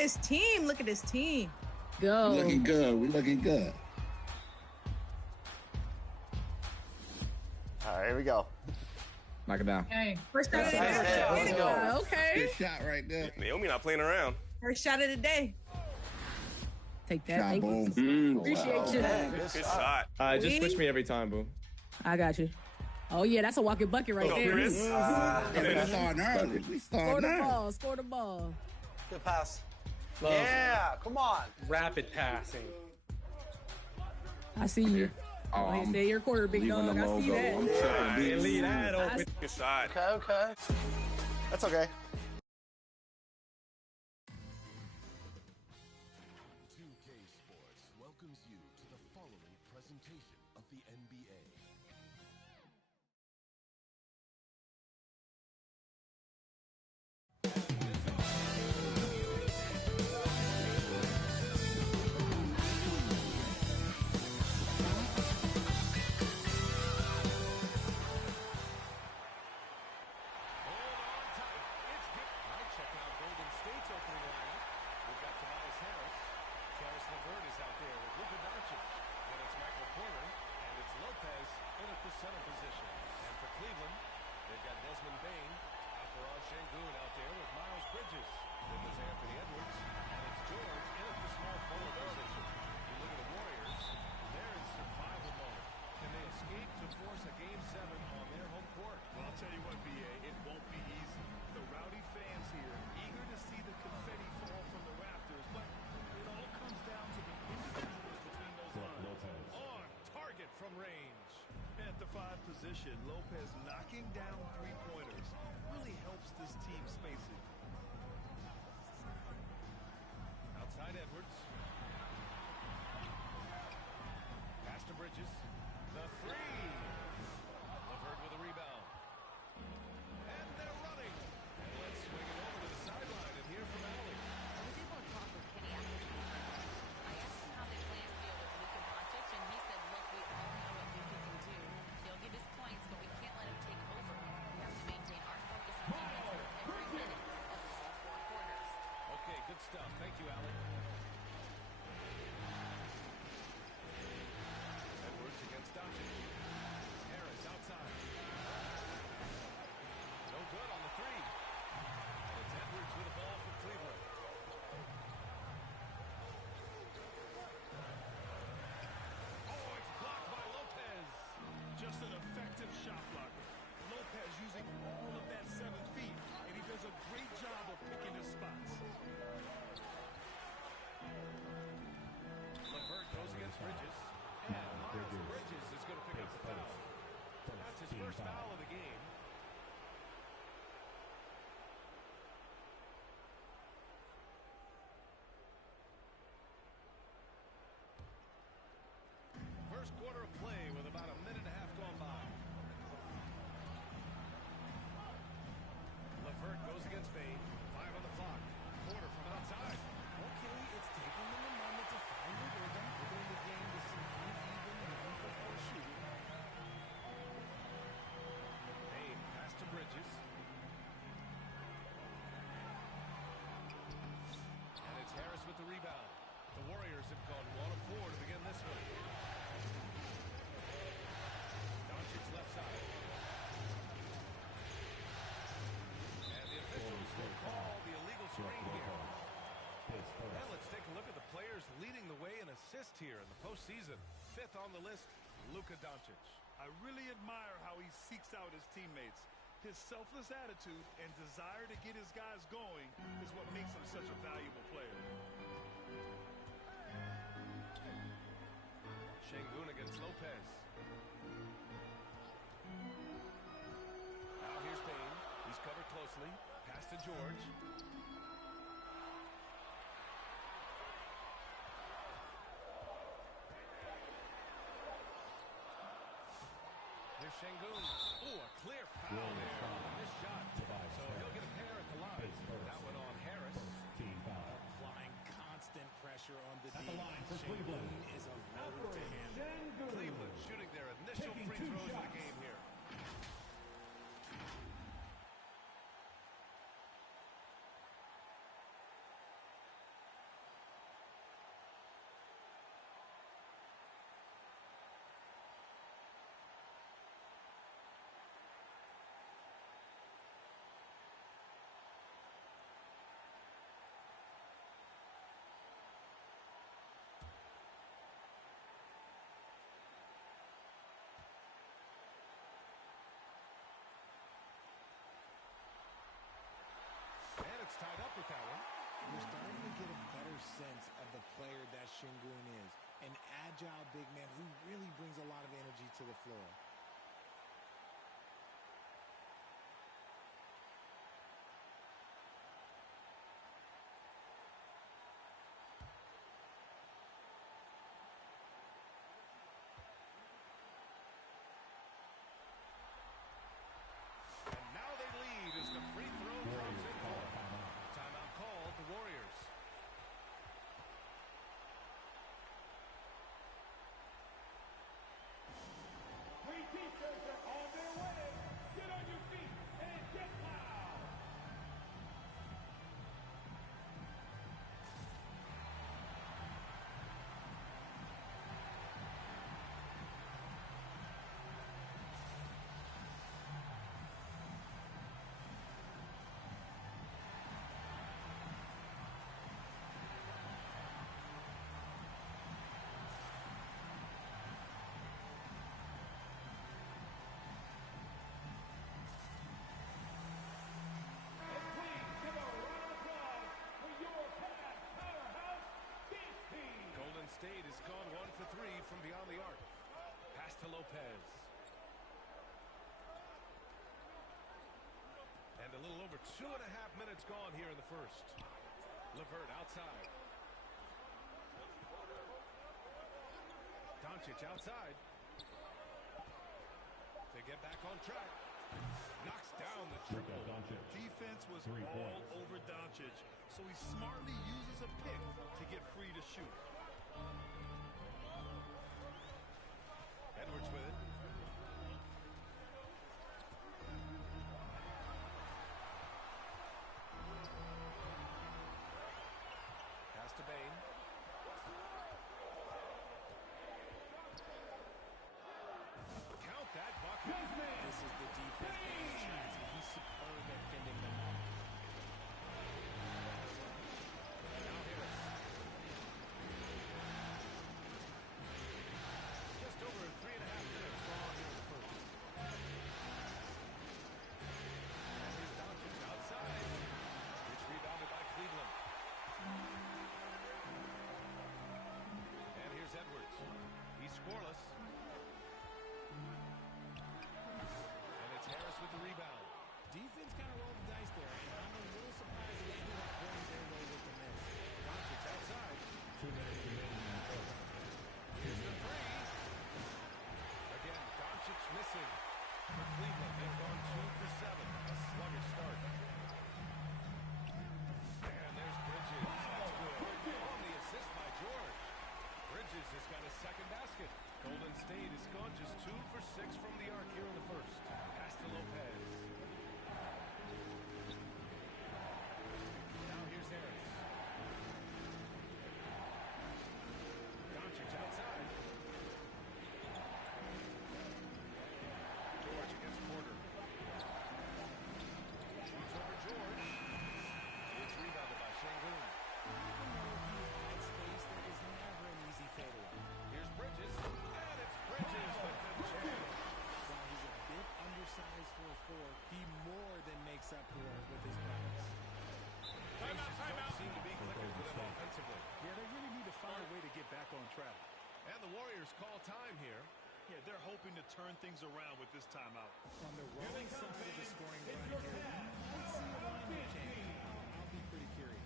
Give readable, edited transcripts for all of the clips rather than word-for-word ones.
this team. Look at this team. Go. We're looking good. We're looking good. All right, here we go. Knock it down. Hey, first shot of the Let's day. go. Okay. Good shot right there. Naomi not playing around. First shot of the day. Take that. Shot, Thank you. boom. Appreciate you. Good shot. Just switch me every time, boom. I got you. Oh, yeah, that's a walking bucket right there. Chris. We starting early. We Score starting the early. ball. Score the ball. Good pass. Love Yeah, come on. rapid passing. I see you. Oh, Stay your quarter, big leaving dog. the I see logo. that. I'm checking And lead that open. Good shot. Okay. That's okay. 2K Sports welcomes you to the following presentation of the NBA. Position, Lopez knocking down three-pointers really helps this team space it. Outside Edwards. Pass to Bridges. The three. Levert with a rebound. And they're running. And let's swing it over to the sideline and hear from Allie. I was able to talk with Kenny after the game. I asked him how they plan to deal with Luka Doncic, and he said, look, we all know what Luka can do. He'll give his points, but we can't let him take over. We have to maintain our focus on defense every minute of all four quarters. Okay, good stuff. Thank you, Allie. Edwards against Doncic. Harris outside. No good on the three. And it's Edwards with the ball for Cleveland. Oh, it's blocked by Lopez. Just an effective shot blocker. Lopez using all of that 7 feet, and he does a great job of picking his spots. Levert goes against Bridges. And Miles Bridges is going to pick up the foul. That's his first foul of the game. First quarter of play with about a minute and a half gone by. Levert goes against Bain. 5 on the clock. Porter from outside. Okay, it's taking them a moment to find the rhythm. Opening the game with some uneven 9-for-4 shooting. Bain pass to Bridges. And it's Harris with the rebound. The Warriors have gone 1 of 4 to begin this one. Doncic left side. And the officials will call the illegal screen here. And let's take a look at the players leading the way in assists here in the postseason. 5th on the list, Luka Doncic. I really admire how he seeks out his teammates. His selfless attitude and desire to get his guys going is what makes him such a valuable player. Şengün against Lopez. Now here's Bain. He's covered closely. Pass to George. Here's Şengün. Oh, a clear foul there on this shot. So he'll get a pair at the line. That one on Harris. Applying constant pressure on the D. Şengün is a load to handle. Cleveland shooting their initial free throws of the game here. sense of the player that Şengün is. An agile big man who really brings a lot of energy to the floor. And now they lead as the free throw drops in for them. Timeout called, the Warriors. Three T-shirts are on their way. Get on your feet and get loud. And please give a round of applause for your past powerhouse, this team. Golden State has gone 1 for 3 from beyond the arc. Pass to Lopez. And a little over 2.5 minutes gone here in the first. LeVert outside. Doncic outside. To get back on track. Knocks down the triple. Defense was all over Doncic, so he smartly uses a pick to get free to shoot. Edwards with it. Pass to Bane. Count that bucket. This is the defense Bane attracts, and he's superb at fending them off. Now Harris. Just over 3.5 minutes gone here in the first. And here's Doncic outside. It's rebounded by Cleveland. And here's Edwards. He's scoreless. And it's Harris with the rebound. Defense kind of rolled the dice there, and I'm a little surprised they ended up going their way with the miss. Doncic outside. 2 minutes remaining in the quarter. Here's the three. Again, Doncic missing. For Cleveland, they've gone 2 for 7. A sluggish start. And there's Bridges. That's good. On the assist by George. Bridges has got his second basket. Golden State has gone just 2 for 6 from the arc here in the first. Pass to Lopez. Now here's Harris. Doncic outside. George against Porter. Shoots over George. It's rebounded by Şengün. Even though he had space, there is never an easy fadeaway. Here's Bridges. And it's Bridges with the jam. While he's a bit undersized for a 4, he more than makes up for it with his bounce. Things just don't seem to be clicking for them offensively. Yeah, they really need to find a way to get back on track. And the Warriors call time here. Yeah, they're hoping to turn things around with this timeout. On the wrong side of the scoring run here, you might see a lineup change. I'll be pretty curious.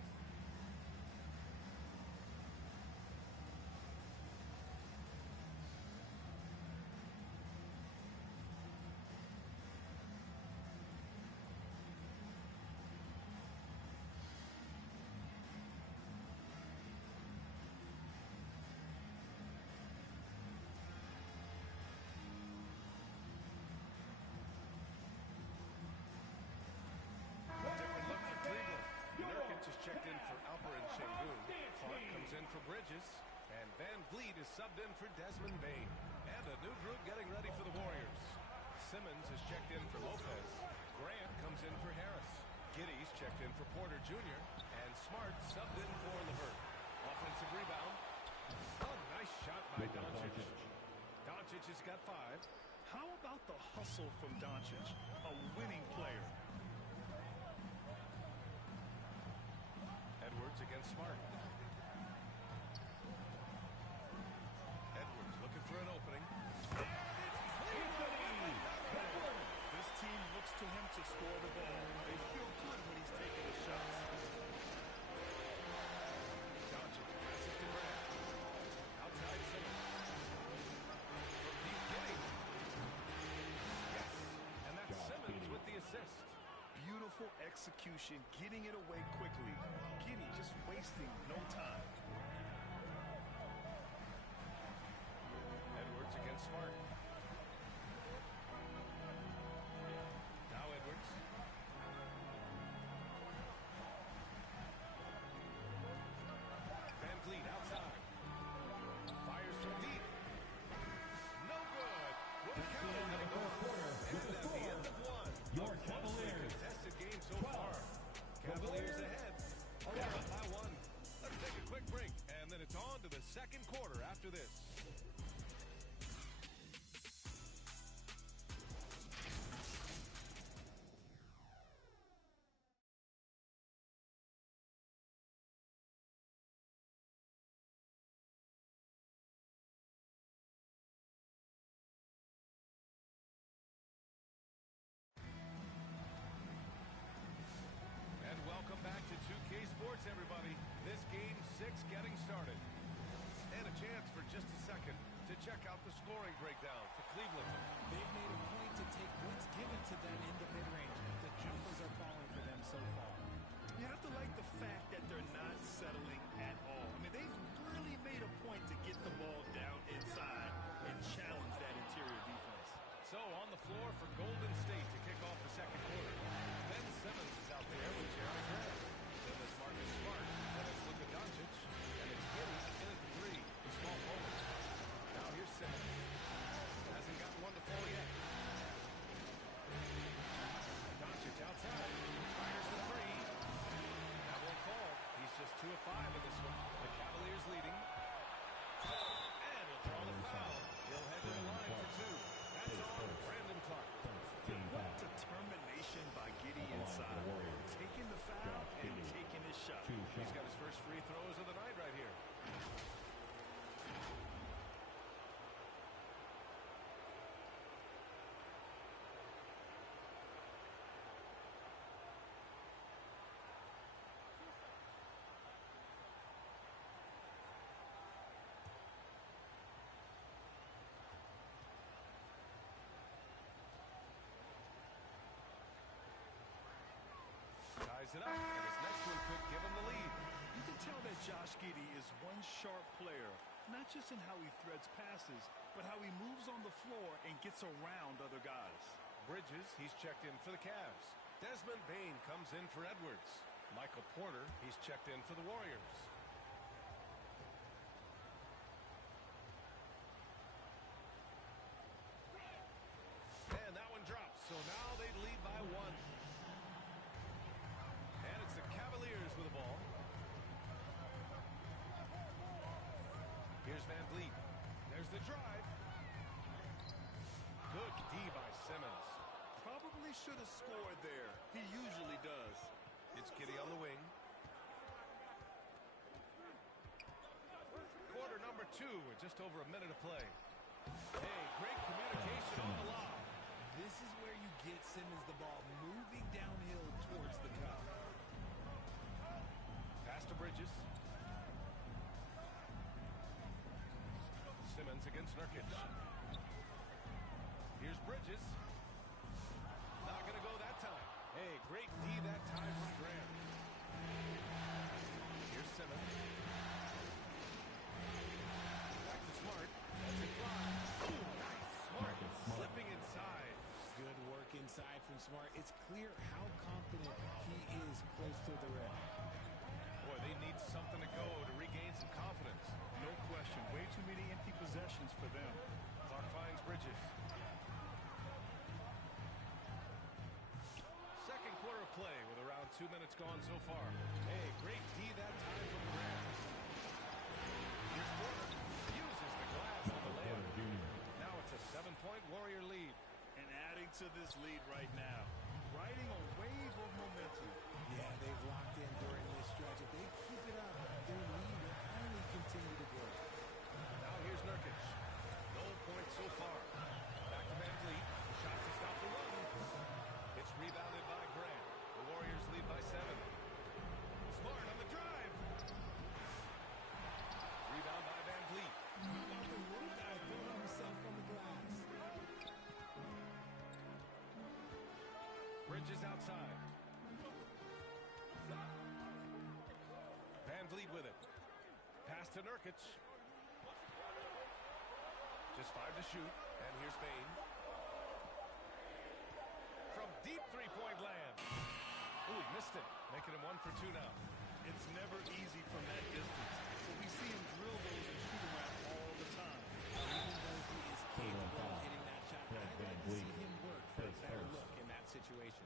Different look for Cleveland. Nurkic is checked in for Alper and Şengün. Clark comes in for Bridges. And Van Vliet is subbed in for Desmond Bane. And a new group getting ready for the Warriors. Simmons is checked in for Lopez. Grant comes in for Harris. Giddey's checked in for Porter Jr. And Smart subbed in for LeVert. Offensive rebound. Oh, nice shot by Doncic. Doncic has got 5. How about the hustle from Doncic, a winning player? Edwards against Smart. beautiful execution, getting it away quickly. Giddey just wasting no time. Edwards against Smart. Now Edwards. Van Vliet outside. Fires from deep. No good. What a count. And at the end of one. Your Cavaliers. Contested game so far. Cavaliers ahead. They're up by one. Let's take a quick break, and then it's on to the second quarter after this. And welcome back to 2K Sports, everybody. This game 6 getting started. And a chance for just a second to check out the scoring breakdown for Cleveland. They've made a point to take what's given to them in the mid-range. The jumpers are falling for them so far. You have to like the fact that they're not settling at all. I mean, they've really made a point to get the ball down inside and challenge that interior defense. So on the floor for Golden State to kick off the second quarter. Ben Simmons is out there with Jeremy Grant. Then there's Marcus Smart. Then it's Luka Doncic. And it's Giddey in at the three. The small forward. Now here's Simmons. Hasn't gotten one to fall yet. Doncic outside. Fires the three. That won't fall. He's just 2 of 5 in this one. The Cavaliers leading. And he'll draw the foul. He'll head to the line for 2. That's on Brandon Clark. What determination by Giddey inside. Taking the foul and taking his shot. He's got his first free throws of the night right here. Ties it up, and his next one could give him the lead. You can tell that Josh Giddey is one sharp player, not just in how he threads passes, but how he moves on the floor and gets around other guys. Bridges, he's checked in for the Cavs. Desmond Bane comes in for Edwards. Michael Porter, he's checked in for the Warriors. And that one drops, so now they lead by 1. And it's the Cavaliers with the ball. Here's Van Vliet. There's the drive. Good D by Simmons. Probably should have scored there. He usually does. It's Giddey on the wing. Quarter number 2 with just over a minute of play. Hey, great communication on the lob. This is where you get Simmons the ball moving downhill towards the cup. Pass to Bridges. Simmons against Nurkic. Here's Bridges. Not going to go that time. Hey, great D that time from Grant. Here's Simmons. Back to Smart. That's it fly. Ooh, nice. Smart slipping inside. Good work inside from Smart. It's clear how confident he is close to the rim. Boy, they need something to go to regain some confidence. No question. Way too many empty possessions for them. Clark finds Bridges. Second quarter of play with around 2 minutes gone so far. Hey, great D that time from Grant. Here's Porter. Uses the glass on the layup. Now it's a 7-point Warrior lead. And adding to this lead right now. Riding a wave of momentum. Yeah, they've locked in during this stretch. If they keep it up, their lead will only continue to grow. Now here's Nurkic. No points so far. Back to Van Vliet. Shot to stop the run. It's rebounded by Grant. The Warriors lead by 7. Smart on the drive. Rebound by Van Vliet. How about the little guy throwing himself on the glass? Bridges outside. Van Vliet with it. Pass to Nurkic. Just 5 to shoot. And here's Bane. From deep three-point land. Ooh, he missed it. Making him 1 for 2 now. It's never easy from that distance, but we see him drill those and shoot around all the time. Even though he is capable of hitting that shot, I'd like to see him work for a better look in that situation.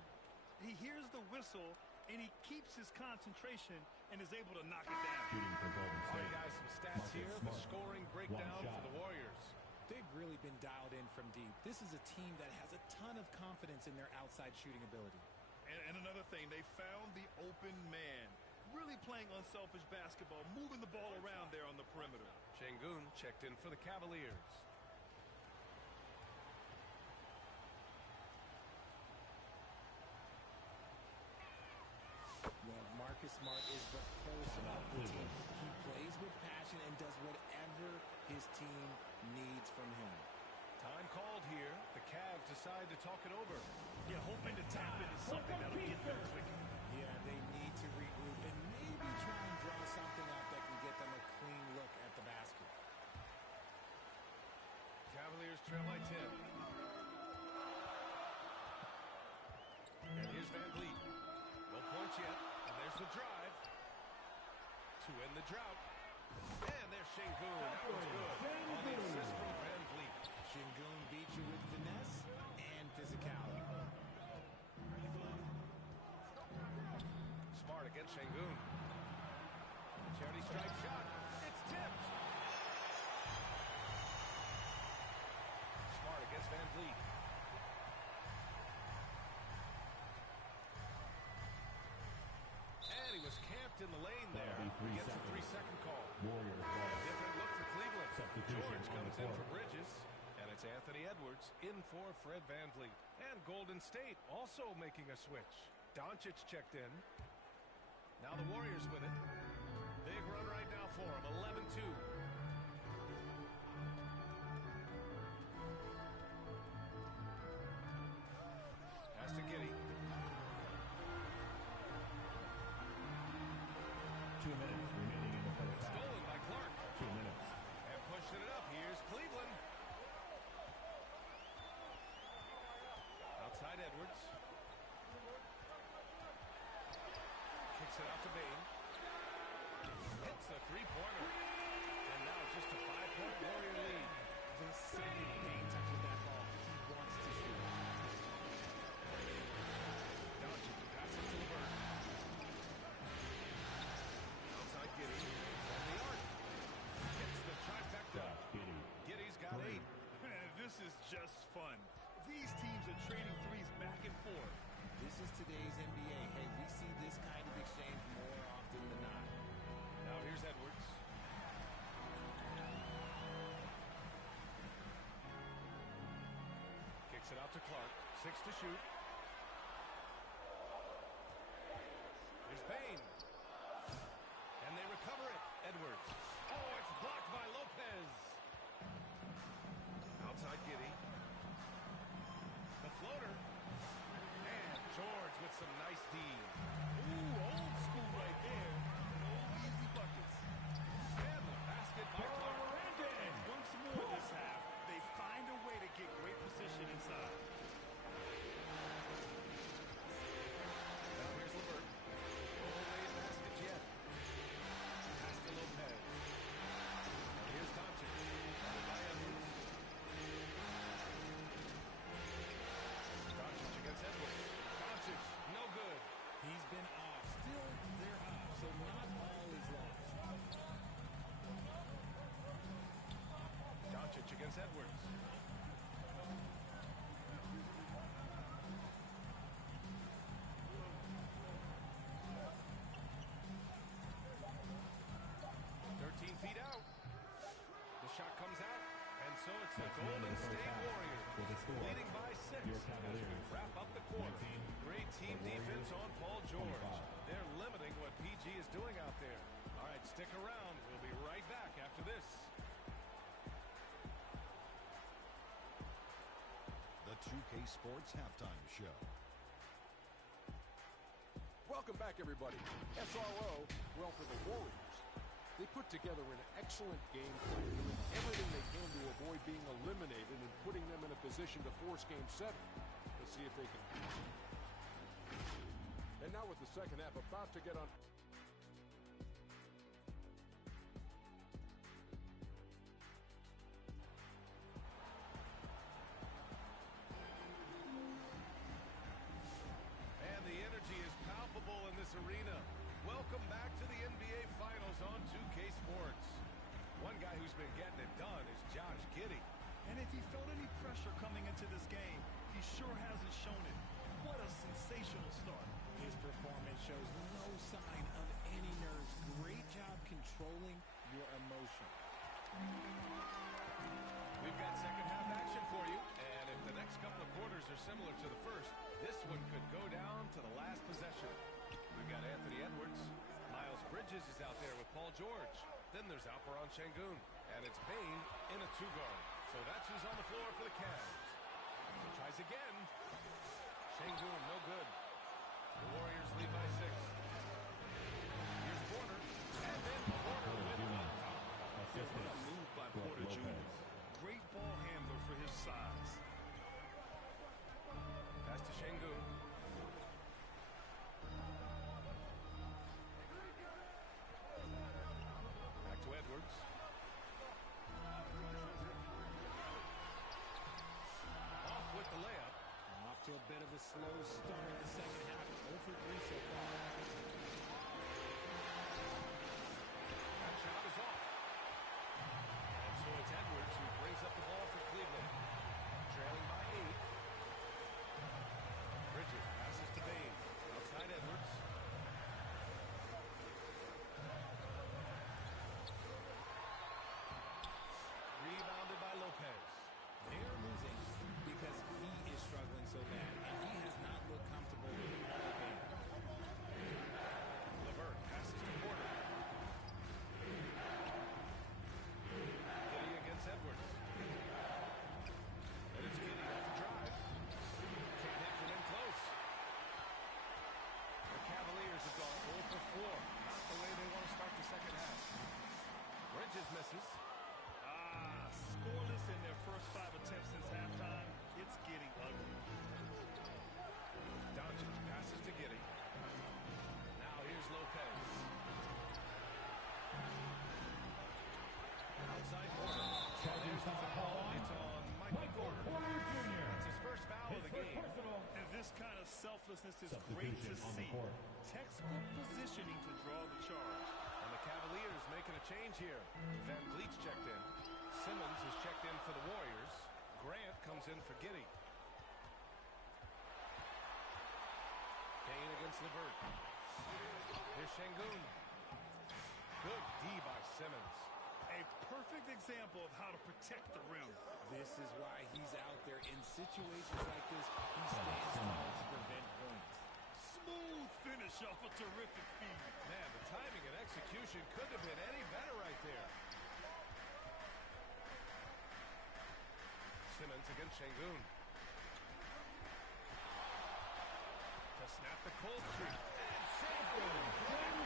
He hears the whistle, and he keeps his concentration and is able to knock it down. All right, guys, some stats here. The scoring breakdown for the Warriors. They've really been dialed in from deep. This is a team that has a ton of confidence in their outside shooting ability. And another thing, they found the open man. Really playing unselfish basketball, moving the ball around there on the perimeter. Şengün checked in for the Cavaliers. Well, Marcus Smart is the person of the team. He plays with passion and does whatever his team needs from him. Time called here. The Cavs decide to talk it over. Yeah, hoping to tap into something that'll get them quicker. Yeah, they need to regroup and maybe try and draw something up that can get them a clean look at the basket. Cavaliers trail by 10. And here's Van Vliet. No points yet. And there's the drive. To end the drought. And there's Şengün. That one's good. On the assist from Van Vliet. Şengün beat you with finesse and physicality. Smart against Şengün. Charity strike shot. It's tipped. Smart against Van Vliet. And he was camped in the lane there. He gets a 3-second call. Different look for Cleveland. George comes in for Bridges. And it's Anthony Edwards in for Fred Van Vliet. And Golden State also making a switch. Doncic checked in. Now the Warriors with it. Big run right now for him. 11-2. Pass to Giddey. 2 minutes remaining in the first half. Stolen by Clark. 2 minutes. And pushing it up. Here's Cleveland. Outside Edwards. Kicks it out to Bane. Hits the three-pointer. And now just a 5-point Warrior lead. The second Bane touches that ball, he wants to shoot. Doncic to pass it to LeVert. Outside Giddey. From the arc. Hits the trifecta. Giddey's got 8. This is just fun. These teams are trading threes back and forth. This is today's NBA. Hey, we see this kind of exchange more often than not. Now here's Edwards. Kicks it out to Clark. 6 to shoot. Here's Bane. And they recover it. Edwards. Oh, it's blocked by Lopez. Outside Giddey. The floater. And George with some nice D. Ooh, old school right there. No easy buckets. And the basket by Clark. And once more this half, they find a way to get great position inside. Now here's LeVert. No late baskets yet. Pass to Lopez. And here's Doncic. Guarded by Edwards. Doncic against Edwards. Doncic, no good. He's been off. Still, they're up, so not all is lost. Doncic against Edwards. Feet out. The shot comes out, and so it's the Golden State Warriors leading by 6 as we wrap up the quarter. Great team defense on Paul George. They're limiting what PG is doing out there. All right, stick around. We'll be right back after this. The 2K Sports Halftime Show. Welcome back, everybody. SRO, well, for the Warriors, They put together an excellent game plan, doing everything they can to avoid being eliminated and putting them in a position to force Game 7. Let's see if they can. And now with the second half about to get on. And the energy is palpable in this arena. Welcome back to the NBA Finals on 2K Sports. One guy who's been getting it done is Josh Giddey. And if he felt any pressure coming into this game, he sure hasn't shown it. What a sensational start. His performance shows no sign of any nerves. Great job controlling your emotion. We've got second half action for you. And if the next couple of quarters are similar to the first, this one could go down to the last possession. We've got Anthony Edwards. Miles Bridges is out there with Paul George. Then there's Alperon Şengün. And it's Payne in a two-guard. So that's who's on the floor for the Cavs. He tries again. Şengün, no good. The Warriors lead by 6. Here's Porter. And then Porter with the dunk. What a move by Porter Jr. Great ball handler for his size. Pass to Şengün. Back to Edwards. Off with the layup. Off to a bit of a slow start in the second half. 0 for 3 so far. That shot is off. And so it's Edwards who brings up the ball for Cleveland. Trailing by 8. Bridges passes to Payne. Outside Edwards. Rebounded by Lopez. They're losing because he is struggling so bad, and he has not looked comfortable all game. LeVert passes to Porter. Giddey against Edwards. And it's Giddey off the drive. Can't hit from in close. The Cavaliers have gone 0 for 4. Not the way they want to start the second half. Bridges misses. Scoreless in their first 5 attempts since halftime. It's getting ugly. Doncic passes to Giddey. Now here's Lopez. Outside Porter. There's the foul. It's on Michael Porter. That's his first foul of the game. And this kind of selflessness is great to see. Textbook positioning to draw the charge. And the Cavaliers making a change here. Van Vliet's checked in. Simmons is checked in for the Warriors. Grant comes in for Giddey. Payne against LeVert. Here's Şengün. Good D by Simmons. A perfect example of how to protect the rim. This is why he's out there. In situations like this, he stands tall to prevent points. Smooth finish off a terrific feed. Man, the timing and execution couldn't have been any better right there. Simmons against Şengün. To snap the cold streak. And Şengün. Oh,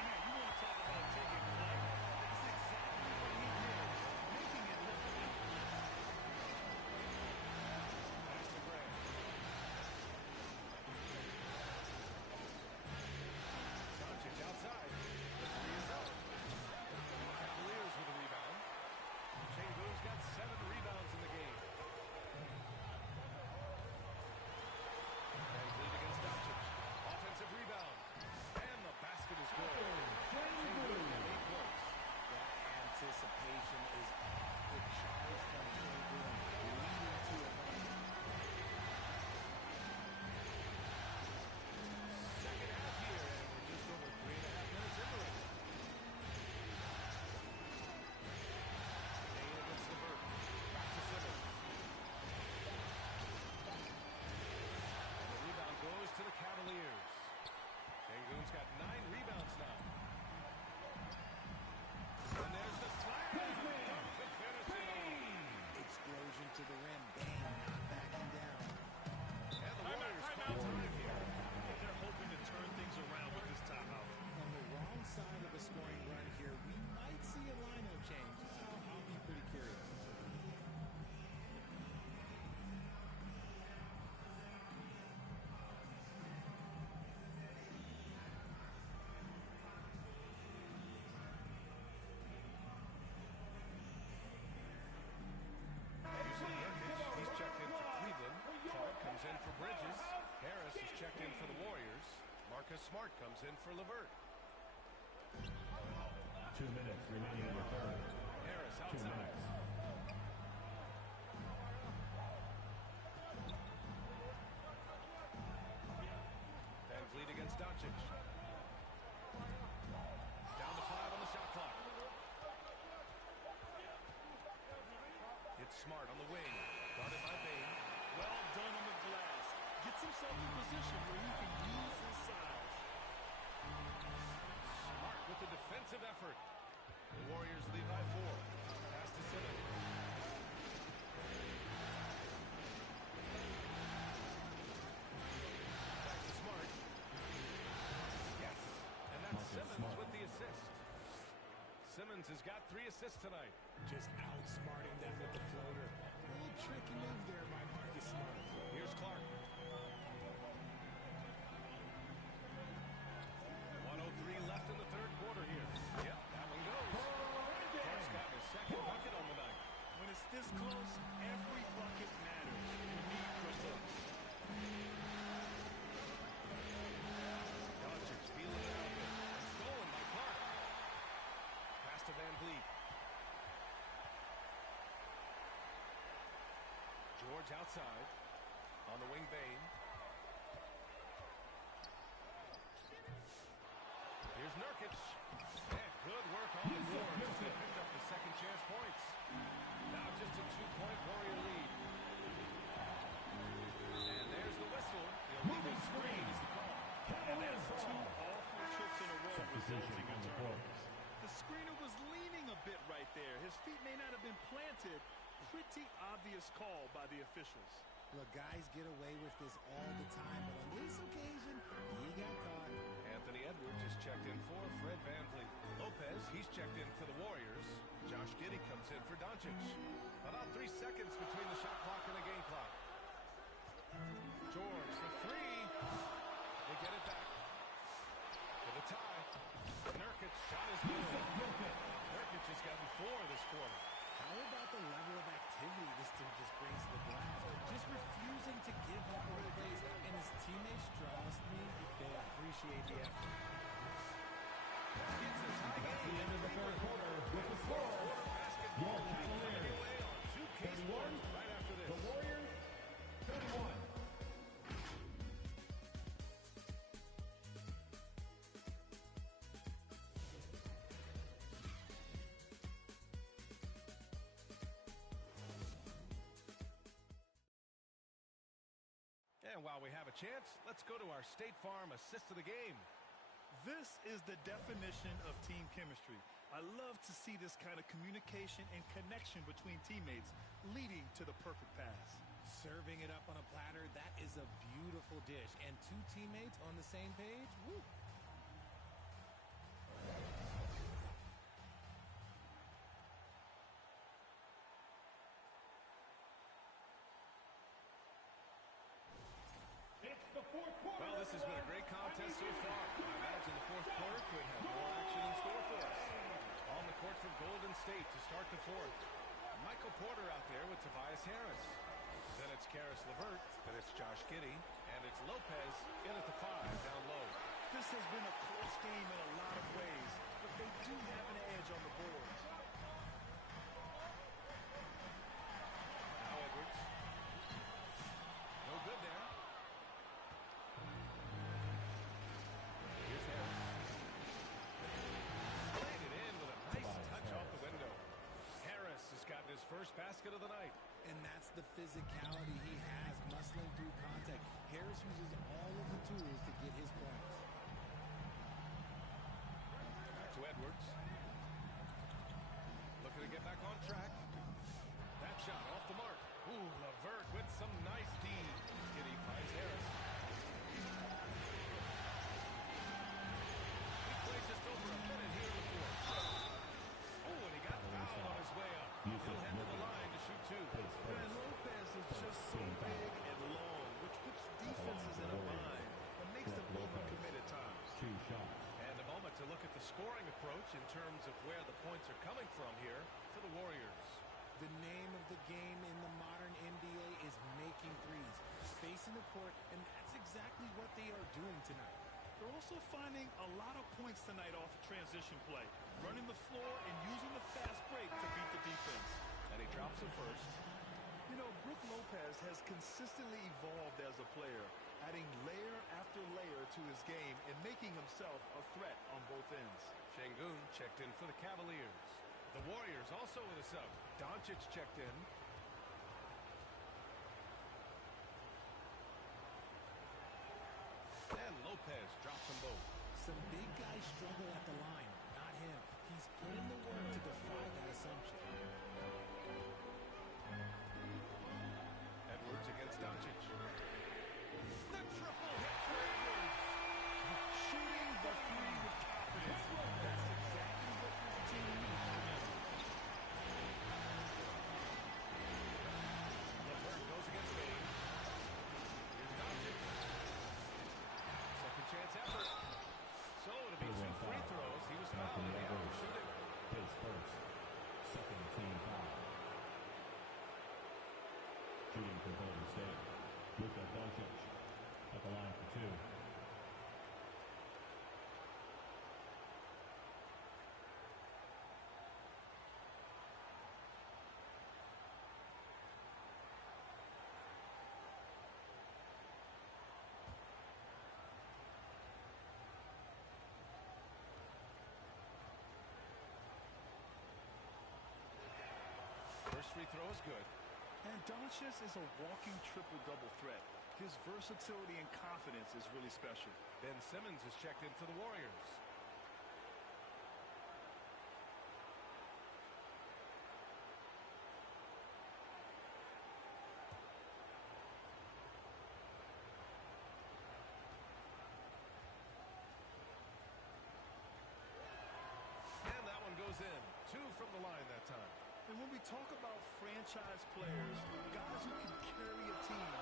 man, you want to talk about taking flight. That's exactly what he did. Making it look effortless. Pass to Grant. Doncic outside. The three is up. Cavaliers with a rebound. Şengün's got 7 rebounds in the game. Van Vliet against Doncic. checked in for the Warriors. Marcus Smart comes in for LeVert. 2 minutes remaining in the third. Harris 2 outside. minutes. Van Vliet against Doncic. Down to 5 on the shot clock. It's Smart on the wing. Guarded by Bain. Well done on the glass. Gets himself in position where he can use his size. Smart with the defensive effort. The Warriors lead by 4. Pass to Simmons. Back to Smart. Yes. And that's Simmons with the assist. Simmons has got 3 assists tonight. Just outsmarting them with the floater. A little tricky move there by Marcus Smart. Here's Clark. 1:03 left in the third quarter here. Yep, that one goes. Clark's got his second bucket on the night. When it's this close, every bucket matters. You need good looks. Doncic feeling it out there. And stolen by Clark. Pass to Van Vliet. George outside. On the wing, Bain. Here's Nurkic. And good work on the boards as they picked up the second chance points. Now just a 2-point Warrior lead. And there's the whistle. The illegal screen is the call. And that's 2 awful trips in a row resulting in turnovers. The screener was leaning a bit right there. His feet may not have been planted. Pretty obvious call by the officials. Look, guys get away with this all the time, but on this occasion, he got caught. Anthony Edwards is checked in for Fred Van Vliet. Lopez, he's checked in for the Warriors. Josh Giddey comes in for Doncic. About 3 seconds between the shot clock and the game clock. George for 3. They get it back. For the tie. Nurkic shot is good. Nurkic has gotten 4 this quarter. How about the level of activity this team just brings to the glass? Just refusing to give up on plays. And his teammates, trust me, they appreciate the effort. It's a tie That's the game. end of the third quarter with the score. Basketball Your Cavaliers away on 2 case points right after this. The Warriors 31. And while we have a chance, let's go to our State Farm assist of the game. This is the definition of team chemistry. I love to see this kind of communication and connection between teammates leading to the perfect pass. Serving it up on a platter, that is a beautiful dish. And 2 teammates on the same page, woo. It's the fourth quarter. Well, this has been a great contest so far. I imagine the fourth quarter could have more action in store for us. On the court for Golden State to start the fourth. Michael Porter out there with Tobias Harris. Then it's Karis LeVert. Then it's Josh Giddey. And it's Lopez in at the 5 down low. This has been a close game in a lot of ways, but they do have an edge on the boards. Now Edwards. No good there. Here's Harris. Played it in with a nice touch off the window. Harris has gotten his first basket of the night. And that's the physicality he has, muscling through contact. Harris uses all of the tools to get his points. Back to Edwards. Looking to get back on track. That shot off the mark. Ooh, LeVert with some nice D. Giddey finds Harris. He played just over a minute here in the fourth. Oh, and he got fouled on his way up. He'll head to the line to shoot 2. Man, Lopez is just so big and long, which puts defenses in a bind and makes them overcommit at times. 2 shots. And a moment to look at the scoring approach in terms of where the points are coming from here for the Warriors. The name of the game in the modern NBA is making threes. spacing the court, and that's exactly what they are doing tonight. They're also finding a lot of points tonight off of transition play, running the floor and using the fast break to beat the defense. And he drops it first. You know, Brook Lopez has consistently evolved as a player, adding layer after layer to his game and making himself a threat on both ends. Şengün checked in for the Cavaliers. The Warriors also with a sub. Doncic checked in. And Lopez drops them both. Some big guys struggle at the line, not him. He's put in the work to defy that assumption. Edwards against Doncic. The triple hit for Edwards. Shooting the three with confidence. That's exactly what this team needs from him. LeVert goes against Wade. Here's Doncic. Second chance effort. So it'll be 2 free throws. He was fouled in the act of shooting. His first. Second team foul. Shooting for Golden State. Lukas Doncic at the line for 2. First free throw is good. And Doncic is a walking triple-double threat. His versatility and confidence is really special. Ben Simmons is checked in for the Warriors. And that one goes in. 2 from the line that time. And when we talk about franchise players, guys who can carry a team,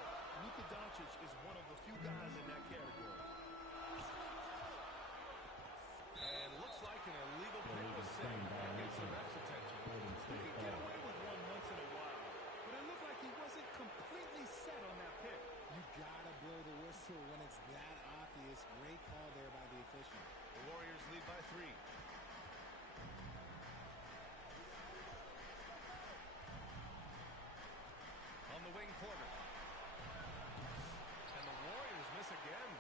Luka Doncic is one of the few guys in that category. And looks like an illegal pick was set. That gets the ref's attention. He could get away with one once in a while, but it looked like he wasn't completely set on that pick. You gotta blow the whistle when it's that obvious. Great call there by the official. The Warriors lead by 3. On the wing corner. And the Warriors miss again.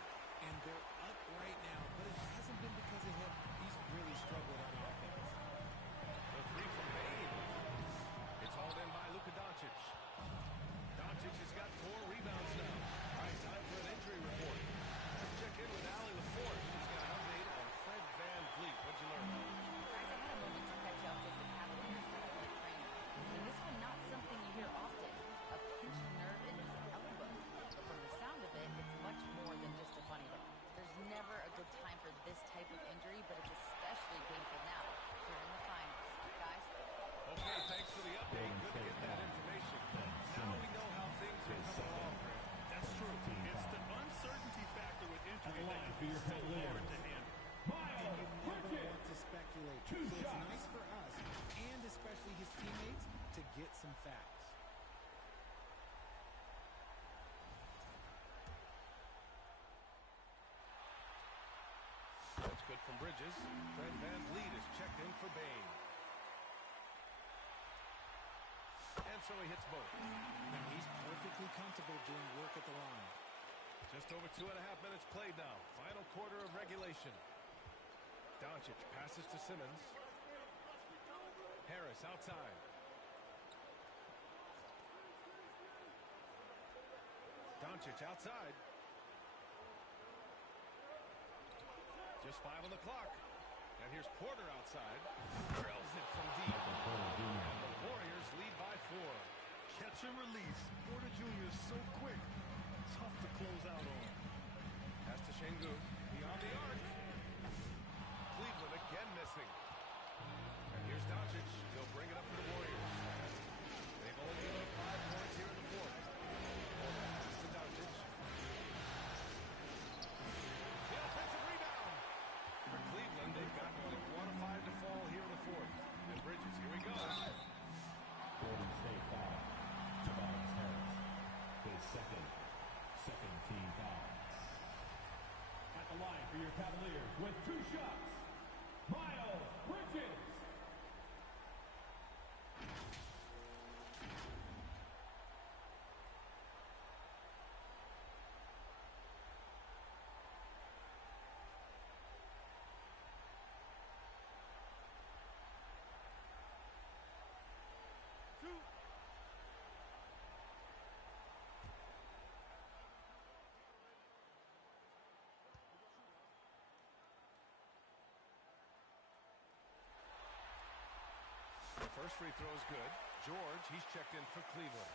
And they're up right now, but it hasn't been because of him. He's really struggled on offense. The 3 from Bane. It's hauled in by Luka Doncic. Doncic has got 4 rebounds now. All right, time for an injury report. Let's check in with Allie LaForce. She's got an update on Fred Van Vliet. What'd you learn? Guys, I had a moment to catch up with the Cavaliers head of training. And this one, not something you hear often. A pinched nerve in his elbow. But from the sound of it, it's much more than just a funny one. There's never a good time for this type of injury, but it's especially painful now. Here in the finals. Guys? Okay, thanks for the update. Good to get that information. Now we know how things are coming along, Grant. That's true. It's the uncertainty factor with injury that for your is so hard to Cavaliers. handle. And you never want to speculate. So it's nice for us, and especially his teammates, to get some facts. That's good from Bridges. Fred Van Vliet is checked in for Bane. And so he hits both. Now he's perfectly comfortable doing work at the line. Just over 2.5 minutes played now. Final quarter of regulation. Doncic passes to Simmons. Harris outside. Doncic outside. Just 5 on the clock. And here's Porter outside. Drills it from deep. And the Warriors lead by 4. Catch and release. Porter Jr. is so quick. Tough to close out on. Pass to Şengün. Beyond the arc. Cleveland again missing. And here's Doncic. He'll bring it up for the Warriors. They've only given up 5 points here in the 4th. Pass to Doncic. The offensive rebound. For Cleveland, they've got only 1 of 5 to fall here in the 4th. And Bridges, here we go. Golden State foul. Tobias Harris. His second. for your Cavaliers with 2 shots, Miles Bridges. First free throw is good. George, he's checked in for Cleveland.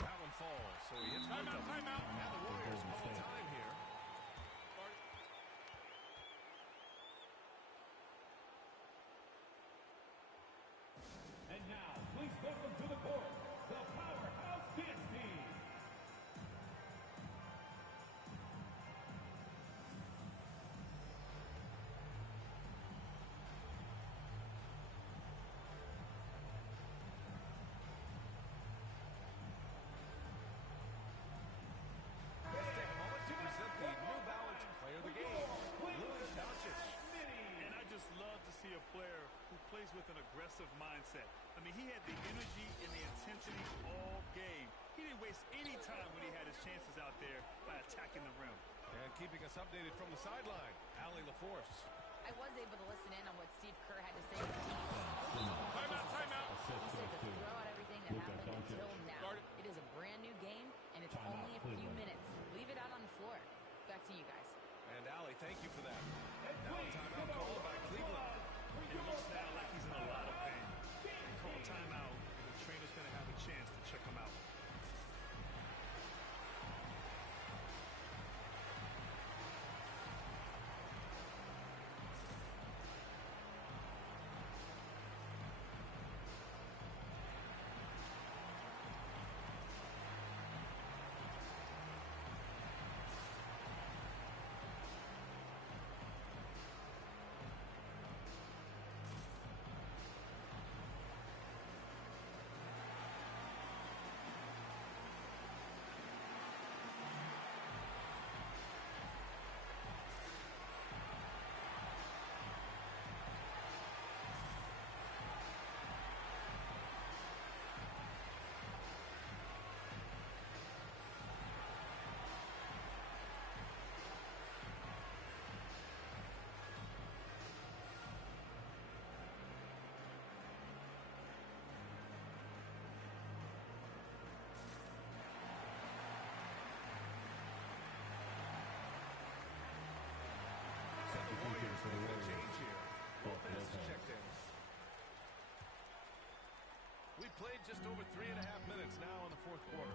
That one falls, so he hits one. Timeout. And the Warriors call time here. And now, please welcome to the court, the Powerhouse Dance Team. Let's take a moment to present the New Balance Player of the Game, Lukas. And I just love to see a player who plays with an aggressive mindset. I mean, he had the energy and the intensity all game. He didn't waste any time when he had his chances out there by attacking the rim. And keeping us updated from the sideline, Allie LaForce. I was able to listen in on what Steve Kerr had to say to the team. Timeout. He said to throw out everything that happened until now. It is a brand new game, and it's only a few minutes. Leave it out on the floor. Back to you guys. And Allie, thank you for that. Now a timeout called by Cleveland. It looks now like he's in a lot of pain. Call timeout, and the trainer's going to have a chance to check him out. For the change here. Lopez checked in. We played just over 3.5 minutes now in the fourth quarter.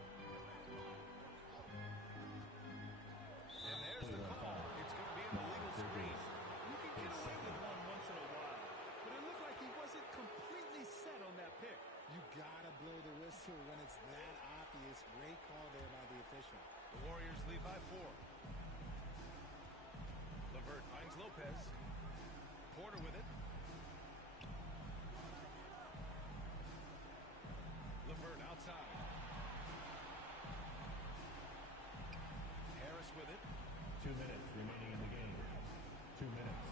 And there's the call. It's going to be an illegal screen. You can get away with one once in a while, but it looked like he wasn't completely set on that pick. You gotta blow the whistle when it's that obvious. Great call there by the official. The Warriors lead by 4. LeVert finds Lopez. Porter with it. LeVert outside. Harris with it. 2 minutes remaining in the game. 2 minutes.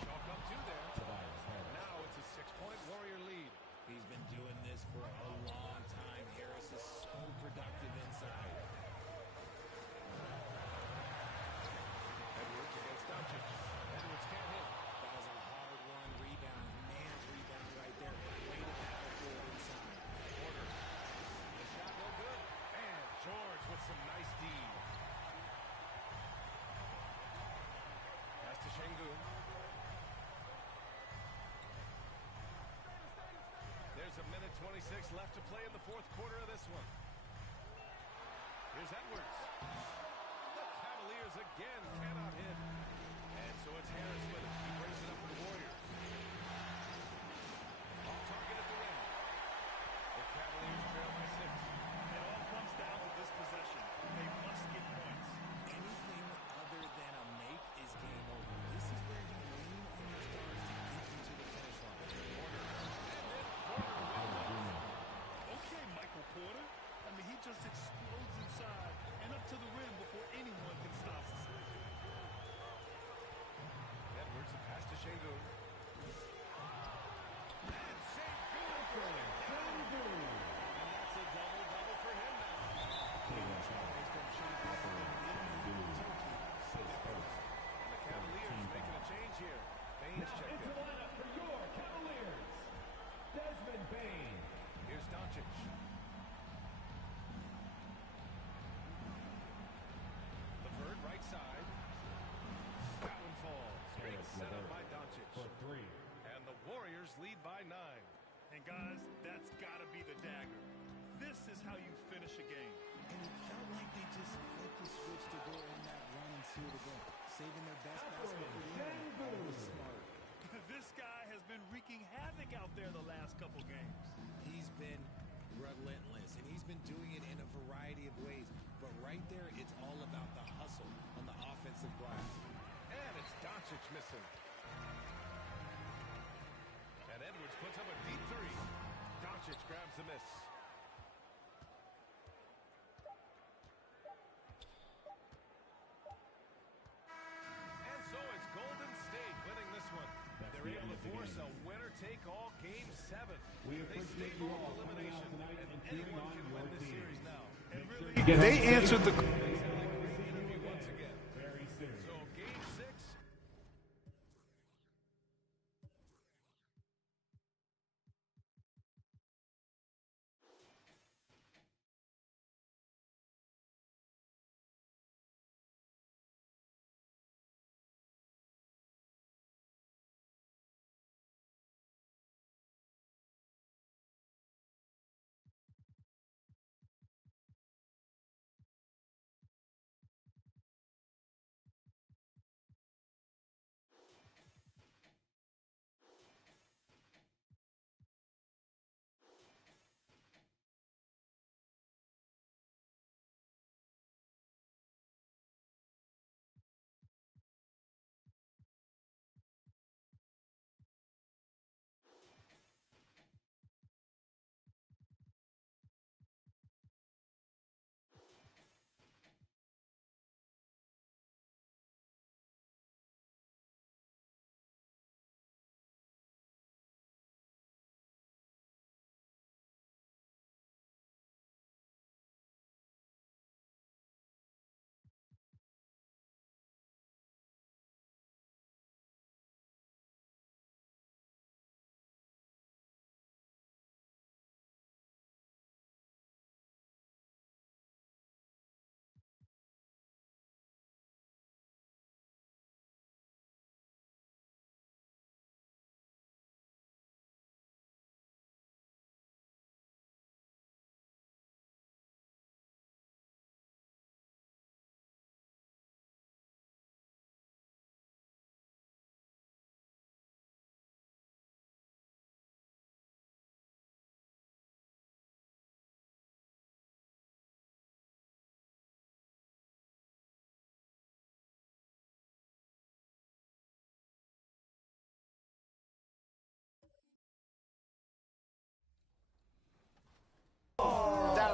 Chalk up 2 there. Tobias Harris. Now it's a 6-point Warrior lead. He's been doing this for a long time. Harris is so productive inside. Edwards against Doncic. Edwards can't hit. That was a hard-won rebound. Man's rebound right there. Way to battle for it inside. Porter. The shot no good. And George with some nice D. Pass to Şengün. There's a minute 26 left to play in the fourth quarter of this one. Here's Edwards. The Cavaliers again cannot hit. And so it's Harris with it. He brings it up for the Warriors. Off to And guys, that's got to be the dagger. This is how you finish a game. And it felt like they just flipped the switch to go on that run and seal the game, saving their best basket for the end. That was smart. This guy has been wreaking havoc out there the last couple games. He's been relentless, and he's been doing it in a variety of ways. But right there, it's all about the hustle on the offensive glass. And it's Doncic missing. And Edwards puts up a deep three. Doncic grabs the miss. And so it's Golden State winning this one. They're able to force a winner-take-all Game 7. They stave off elimination, and anyone can win this series now. They answered the interview once again. So Game 6.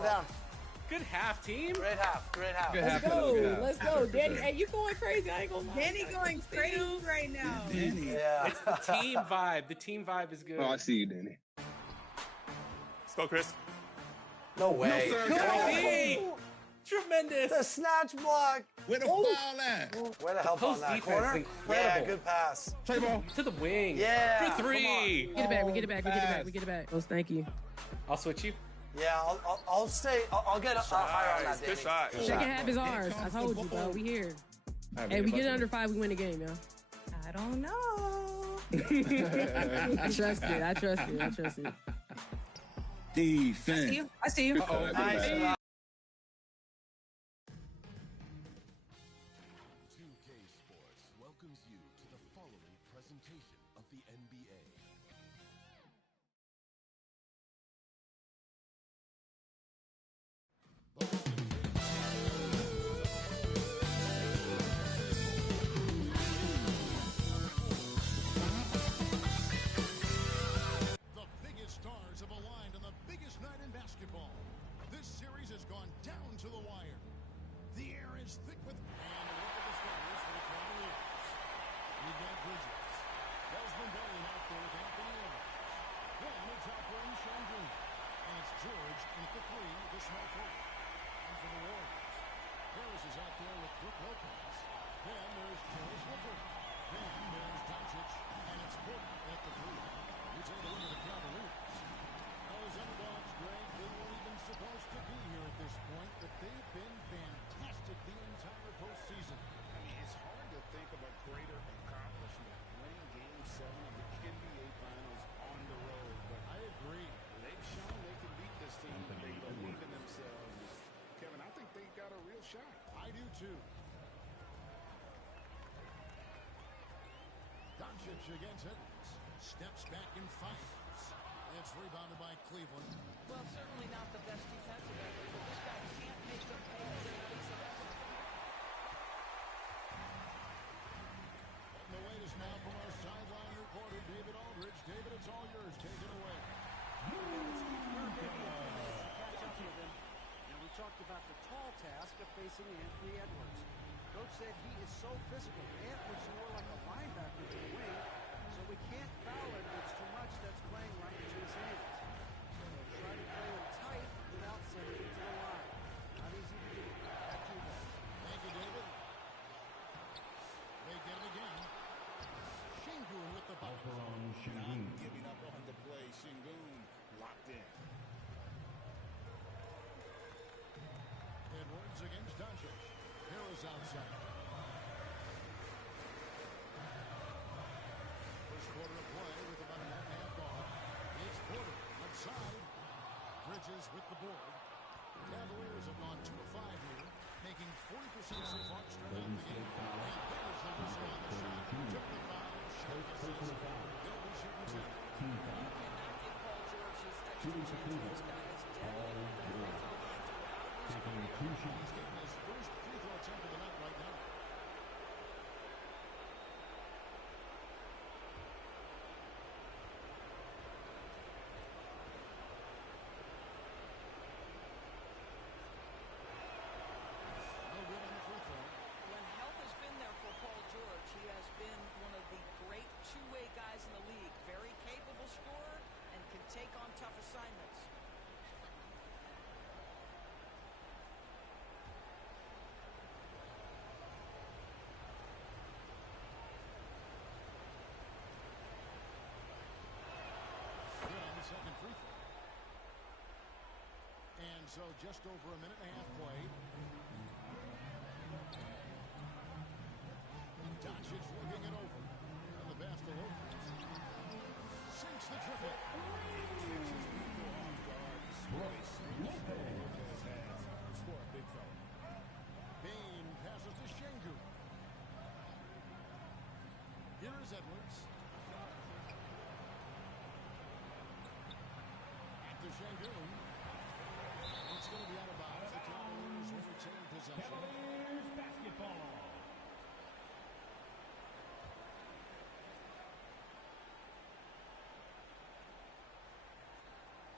Down. Good half, team. Great half. Great half. Let's go. Let's go. Danny, hey, you going crazy. I ain't gonna lie. Danny going crazy right now. Danny. Yeah. It's the team vibe. The team vibe is good. Oh, I see you, Danny. Let's go, Chris. No way. sir. Hey, tremendous. The snatch block. Where the foul at? Way to help on post that defense corner. is incredible. Yeah, good pass. Play ball. To the wing. Yeah, For three. Get it back. We get it back. We get it back. We get it back. Oh, thank you. I'll switch you. Yeah, I'll stay. I'll get higher on that, Good Danny. shot. Second half is ours. I told you, bro. We here. Hey, we get it under 5, we win the game, yo. I don't know. I trust it. I trust it. I trust it. Defense. I see you. Uh-oh. Nice. 2K Sports welcomes you to the following presentation of the NBA. The biggest stars have aligned on the biggest night in basketball. This series switch against it. Steps back and fires. It's rebounded by Cleveland. Well, certainly not the best defensive effort, but this guy can't make them pay for their laziness. And the latest now from our sideline reporter, David Aldridge. David, it's all yours. Take it away. Catch up with him. Now, we talked about the tall task of facing Anthony Edwards. Coach said he is so physical. Edwards is more like a linebacker to the wing, so we can't foul Edwards too much. That's playing right into his hands. So try to play him tight without sending him to the line. Not easy to do. Back to you guys. Thank you, David. They get it again. Şengün with the ball. Not giving up on the play. Şengün locked in. Edwards against Doncic. Harris outside. First quarter of play with about a minute and a half gone. It's Porter outside. Bridges with the board. Cavaliers have gone 2 of 5 here, making 40% so far to start out the game. And there's the whistle on the shot. Took the foul. Shot misses. They'll be shooting 2. You cannot give Paul George his extra chance. This guy is dead. He's getting his first free throw attempt of the night right now. No good on the free throw. When help has been there for Paul George, he has been one of the great two-way guys in the league. Very capable scorer and can take on tough assignments. Good on the second free throw. And so just over a minute and a half played. Doncic looking it over. And the pass to Lukas. Sinks the triple. Score a big foul. Bain passes to Şengün. Here is Edwards. To Şengün. It's going to be out of bounds. The Cavaliers will retain possession. Cavaliers basketball.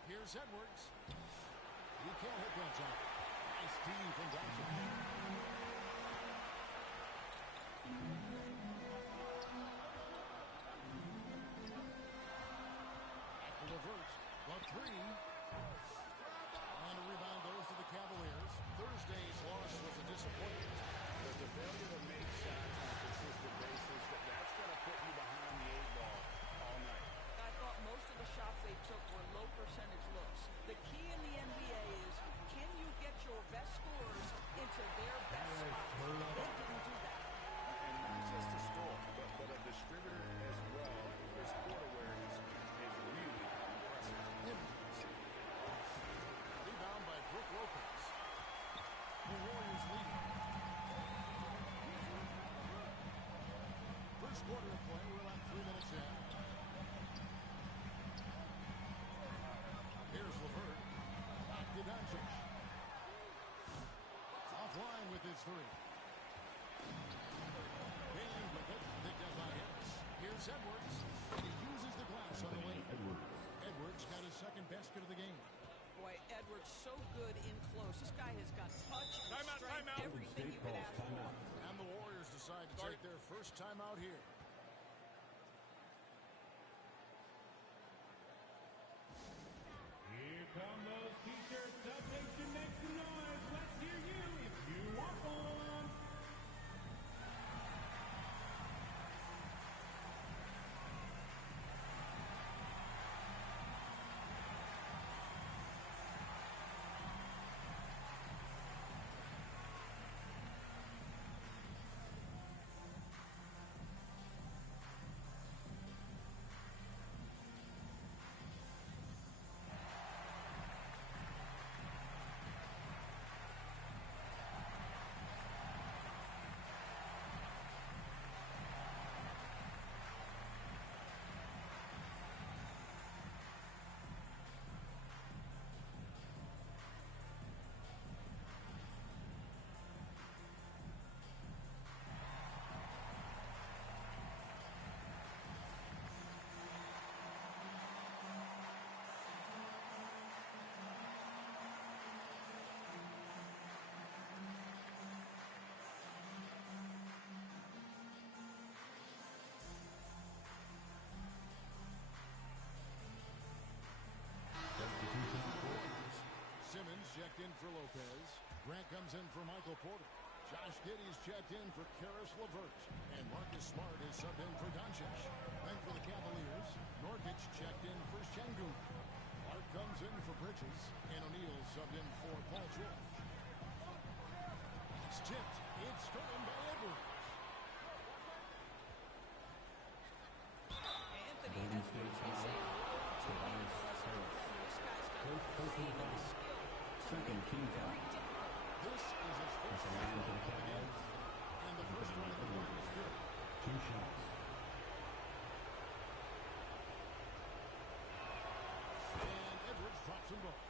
Here's Edwards. He can't hit that shot. Nice team from Doncic. At the reverse. The 3. And a rebound goes to the Cavaliers. Thursday's loss was a disappointment. But the failure to make shots on a consistent basis, that's going to put you behind the 8 ball all night. I thought most of the shots they took were low percentage looks. The key in the NBA is, can you get your best scorers into their best spots? They didn't do that. And not just a score, but a distributor as well. His court awareness is really impressive. Rebound by Brook Lopez. The Warriors lead. First quarter of play. We're about 3 minutes in. Here's LeVert. Back to Doncic. Offline with his 3. Bain with it. Picked up by Harris. Here's Edwards. He uses the glass on the lane. Edwards got his second basket of the game. Boy, Edwards so good in close. This guy has got touch, strength, everything you could ask for. And the Warriors decide to take their first timeout here. Here come those t-shirts. Sub Nation, make some noise. Let's hear you if you want one. Grant comes in for Michael Porter. Josh Giddey's checked in for Karis LeVert. And Marcus Smart is subbed in for Doncic. Then for the Cavaliers, Nurkic checked in for Şengün. Clark comes in for Bridges. And O'Neal subbed in for Paul George. It's tipped. It's stolen by Edwards. Anthony Edwards is a road to handle as a defender. This guy's got even the skill to make it very difficult. This is his first foul of the game. And the first one of the game is good. 2 shots. And Edwards drops them both.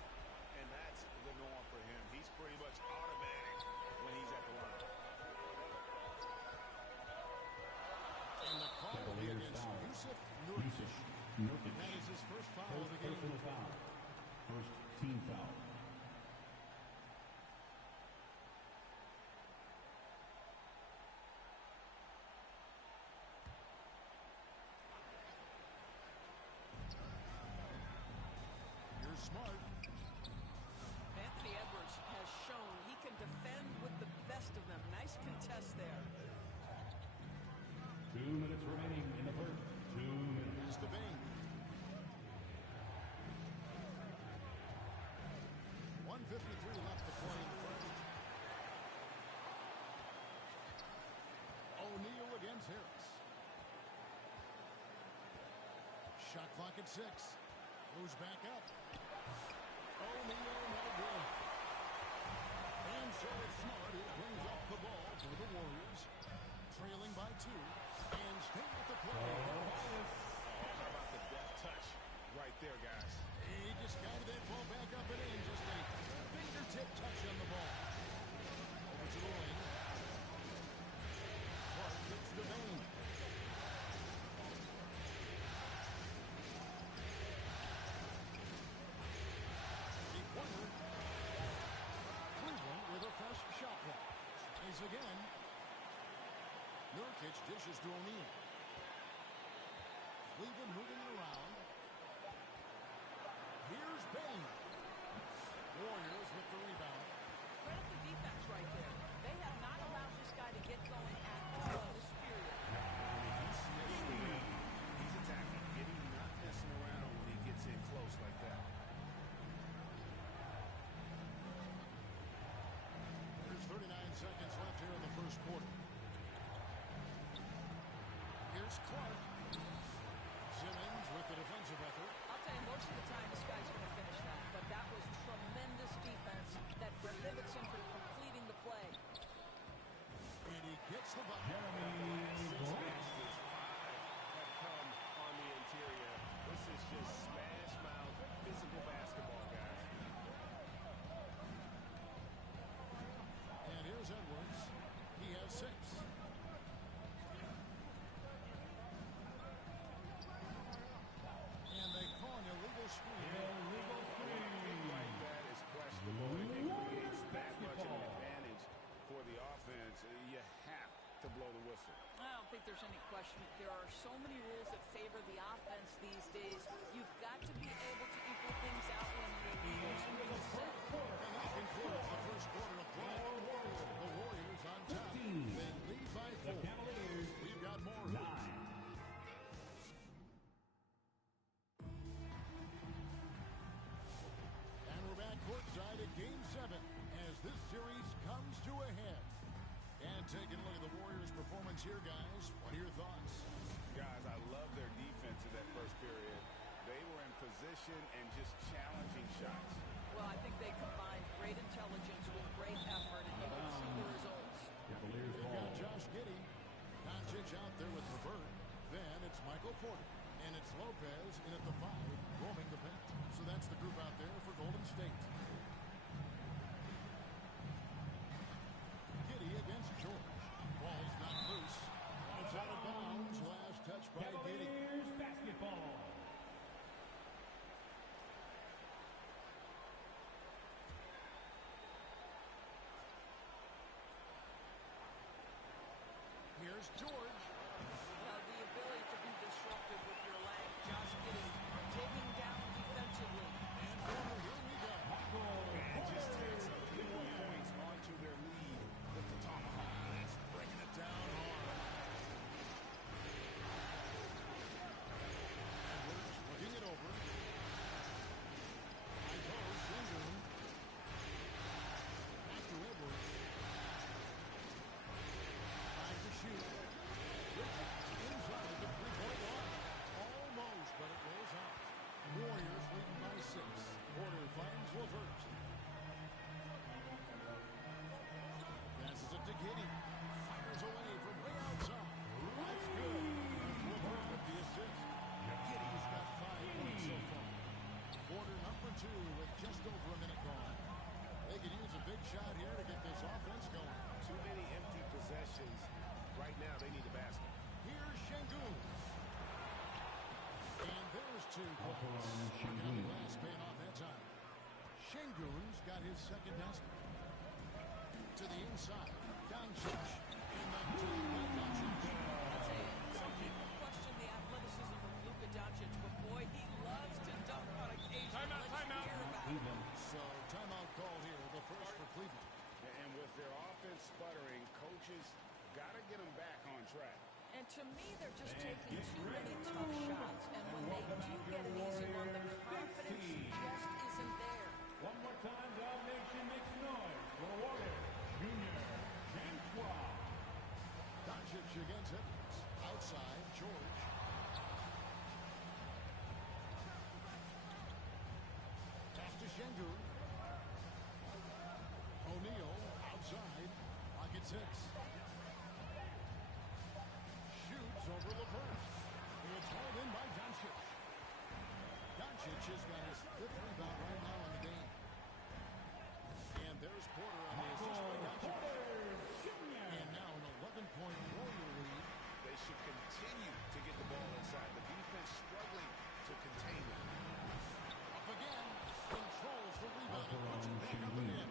And that's the norm for him. He's pretty much automatic when he's at the line. And the call will be against Yusuf Nurkic. That is his first foul of the game. Personal foul. First team foul. Here's Smart. Anthony Edwards has shown he can defend with the best of them. Nice contest there. 2 minutes remaining in the first. 2 minutes. Here's the Bane. 1:53 left to play in the first. O'Neal against Harris. Shot clock at 6. Goes back up. O'Neal, no good. And so it's Smart who brings up the ball for the Warriors. Trailing by 2. And staying with the play. How about the deft touch right there, guys? He just guided that ball back up and in. Just a fingertip touch on the ball. Over to the wing. Clark gets the Bane. The corner. Cleveland with a fresh shot clock. Is again. Nurkic dishes to O'Neal. Cleveland moving it around. Here's Bane. Warriors with the rebound. Credit the defense right there. They have not allowed this guy to get going at all in this period. He's attacking. Getting not messing around when he gets in close like that. There's 39 seconds left here in the first quarter. Here's Clark. Simmons with the defensive effort. I'll tell you, most of the time this guy's going to finish that. But that was tremendous defense that prohibits him from completing the play. And he gets the bucket. Have come on the interior. This is just smash mouth physical basketball, guys. And here's Edwards. He has 6. And they call an illegal screen. Illegal Anything like that is questionable. If it creates that much of an advantage for the offense, you have to blow the whistle. I don't think there's any question. There are so many rules that favor the offense these days. You've got to be able to equal things out when the rules are being set. And that concludes the first quarter of play. The Warriors on top. They lead by 4. We've got more. 9. And we're back courtside at Game 7 as this series comes to a head. And taking a look at the Warriors' performance here, guys. What are your thoughts? Guys, I love their defense in that first period. They were in position and just challenging shots. Well, I think they combined great intelligence with great effort, and you can see the results. Cavaliers They've ball. got Josh Giddey. Doncic out there with LeVert. Then it's Michael Porter. And it's Lopez in at the 5, roaming the paint. So that's the group out there for Golden State. Giddey against George. Ball's not loose. It's out of bounds. Last touch by Giddey. Cavaliers basketball. Here's George. The ability to be disruptive with your leg. Josh Giddey digging down defensively. And here we go. And just takes a few more points on to Cole. Working on the glass, paying off that time. Şengün's got his second basket. To the inside. Doncic. And knocked down by Doncic. Some people question the athleticism of Luka Doncic, but boy, he loves to dunk on occasion. Timeout. So timeout called here, the first for Cleveland. And with their offense sputtering, coaches got to get them back on track. And to me, they're just taking too many tough shots. And when they do get an easy one, the confidence just isn't there. One more time, Domination makes noise for Warriors. Junior, James Wall. Doncic against Edwards. Outside, George. Pass to Şengün. O'Neal outside. Pocket 6. Shoots over LeVert. It's hauled in by Doncic. Doncic has got his 5th rebound right now in the game. And there's Porter on the assist by Doncic. And now an 11-point Warrior lead. They should continue to get the ball inside. The defense struggling to contain them. Up again. Controls the rebound and puts it back up and in.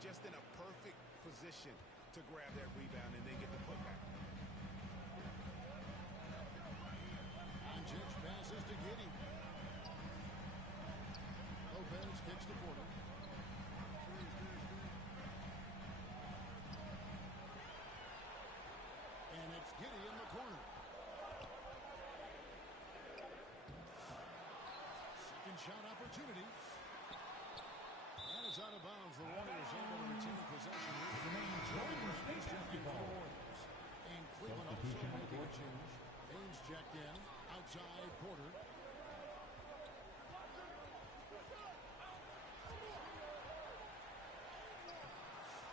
Just in a perfect position to grab that rebound and then get the putback. Doncic passes to Giddey. Lopez kicks to Porter. And it's Giddey in the corner. Second shot opportunity. And it's out of bounds. The Warriors able to retain possession. Baines checked in for the Warriors. And Cleveland also making a change. Baines checked in. Outside Porter.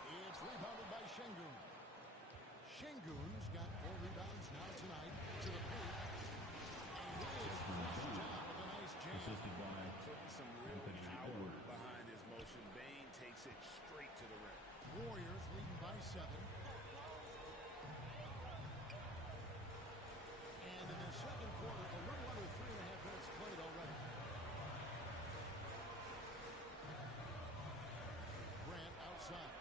It's rebounded by Şengün. Şengün's got 4 rebounds now tonight to the paint. And he is flushed down with a nice jam. Putting some real power behind his motion. Bain takes it straight to the rim. Warriors leading by 7. And in the second quarter, a little under 3.5 minutes played already. Grant outside.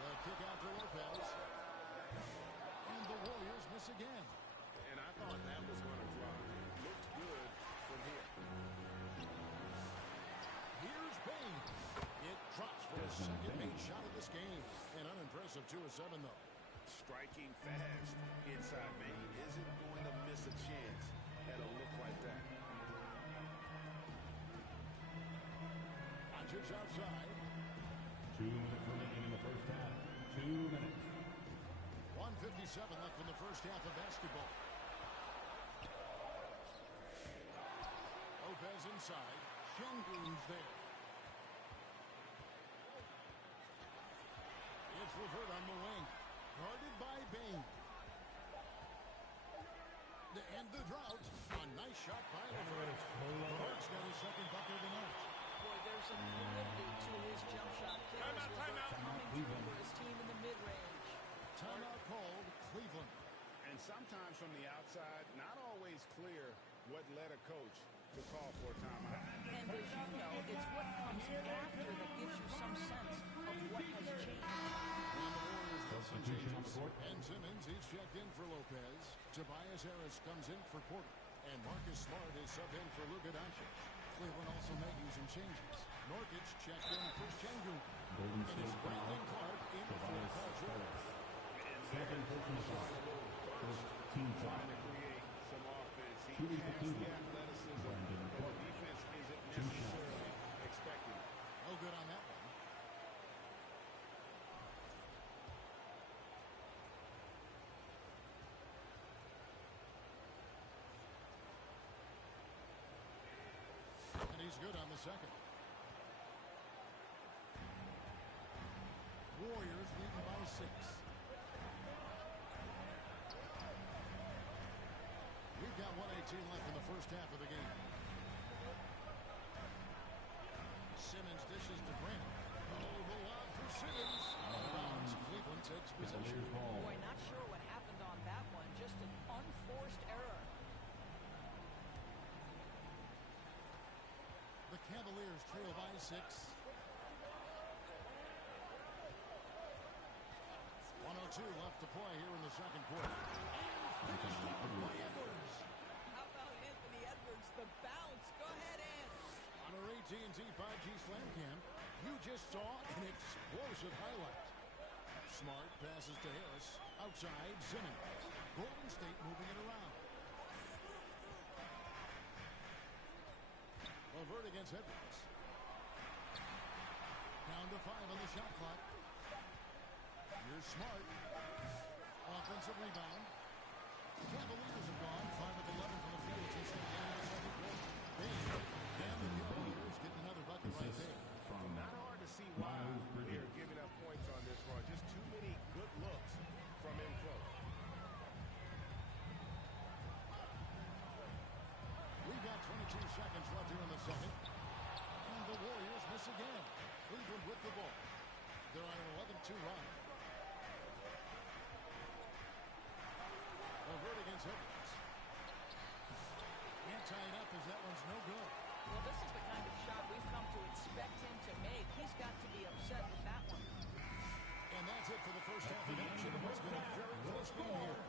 The kick out to Lopez. And the Warriors miss again. And I thought that was going to drop. Looked good from here. Here's Bain. It drops for his second main shot of this game. An unimpressive 2 of 7, though. Striking fast inside. Bain isn't going to miss a chance at a look like that. Doncic outside. 2 minutes remaining in the first half. 2 minutes. 1:57 left in the first half of basketball. Lopez inside. Şengün's there. It's LeVert on the wing. Guarded by Bain. To end the drought. A nice shot by LeVert. LeVert's got his second bucket of the night. Boy, there's some fluidity to his jump shot. Timeout. Coming through for his team in the mid-range. Timeout called Cleveland. And sometimes from the outside, not always clear what led a coach to call for a timeout. And as you know, it's what comes after that gives you some sense of what has changed. And the Warriors with some changes. Ben Simmons, he's checked in for Lopez. Tobias Harris comes in for Porter. And Marcus Smart is subbed in for Luka Doncic. Cleveland also making some changes. Nurkic checked in for Şengün. And it's Brandon Clark in for Paul George. Second personal foul. First team foul. Trying to create some offense. He Shooting for has the Cleveland. athleticism Brandon that the Clark. defense isn't 2 shots. necessarily expecting. No good on that one. And he's good on the second. Warriors leading by 6. We've got 1:18 left in the first half of the game. Simmons dishes to Grant. Oh, the lob for Simmons. Out of bounds. Cleveland takes possession. Boy, not sure what happened on that one. Just an unforced error. Warriors trail by 6. 1:02 left to play here in the second quarter. And finished off by Edwards. How about Anthony Edwards? The bounce. Go ahead, Ant. On our AT&T 5G Slam Cam, you just saw an explosive highlight. Smart passes to Harris. Outside, Simmons. Golden State moving it around. Levert against Edwards. Down to 5 on the shot clock. Here's Smart. Offensive rebound. Cavaliers have gone 5 of 11 from the field since the beginning of the second quarter. Big. And the Cavaliers getting another bucket right there. Not hard to see why they're giving up points on this run. Just too many good looks from in close. We've got 22 seconds left here in the second. And the Warriors miss again. Cleveland with the ball. They're on an 11-2 run. Levert against Edwards. Can't tie it up as that one's no good. Well, this is the kind of shot we've come to expect him to make. He's got to be upset with that one. And that's it for the first half of action. It's been a very close game here.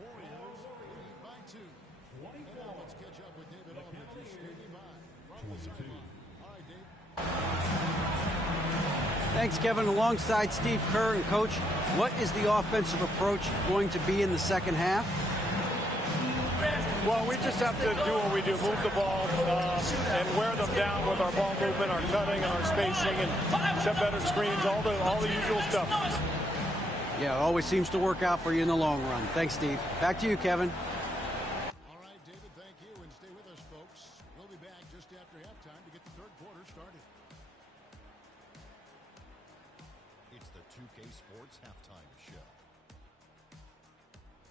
Warriors lead by 2. And now let's catch up with David Aldridge, who's standing by from the sideline. All right, Dave. Thanks, Kevin. Alongside Steve Kerr and Coach, what is the offensive approach going to be in the second half? Well, we just have to do what we do, move the ball and wear them down with our ball movement, our cutting, and our spacing, and set better screens, all the usual stuff. Yeah, it always seems to work out for you in the long run. Thanks, Steve. Back to you, Kevin. All right, David, thank you. And stay with us, folks. We'll be back just after halftime to get the third quarter started. It's the 2K Sports Halftime Show.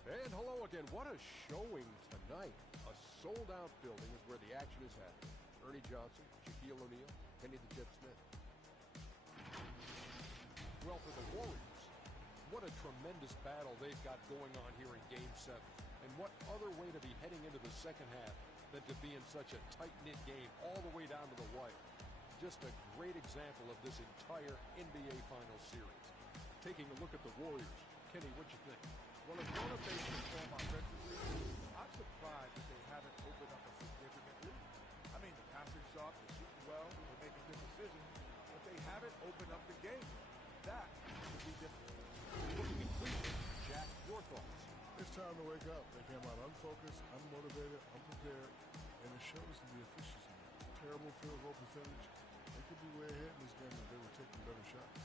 And hello again. What a showing tonight. A sold-out building is where the action is happening. Ernie Johnson, Shaquille O'Neal, Kenny the Jet Smith. Well, for the Warriors, what a tremendous battle they've got going on here in Game 7. And what other way to be heading into the second half than to be in such a tight-knit game all the way down to the wire. Just a great example of this entire NBA Finals series. Taking a look at the Warriors. Kenny, what you think? Well, as one of they perform offensively, I'm surprised that they haven't opened up a significant lead. I mean, the passing shots, they're shooting well, they're making good decisions, but they haven't opened up the game. That would be difficult. Looking at Cleveland, Jack, your thoughts? It's time to wake up. They came out unfocused, unmotivated, unprepared, and it shows in the efficiency. Terrible field goal percentage. They could be way ahead in this game if they were taking better shots.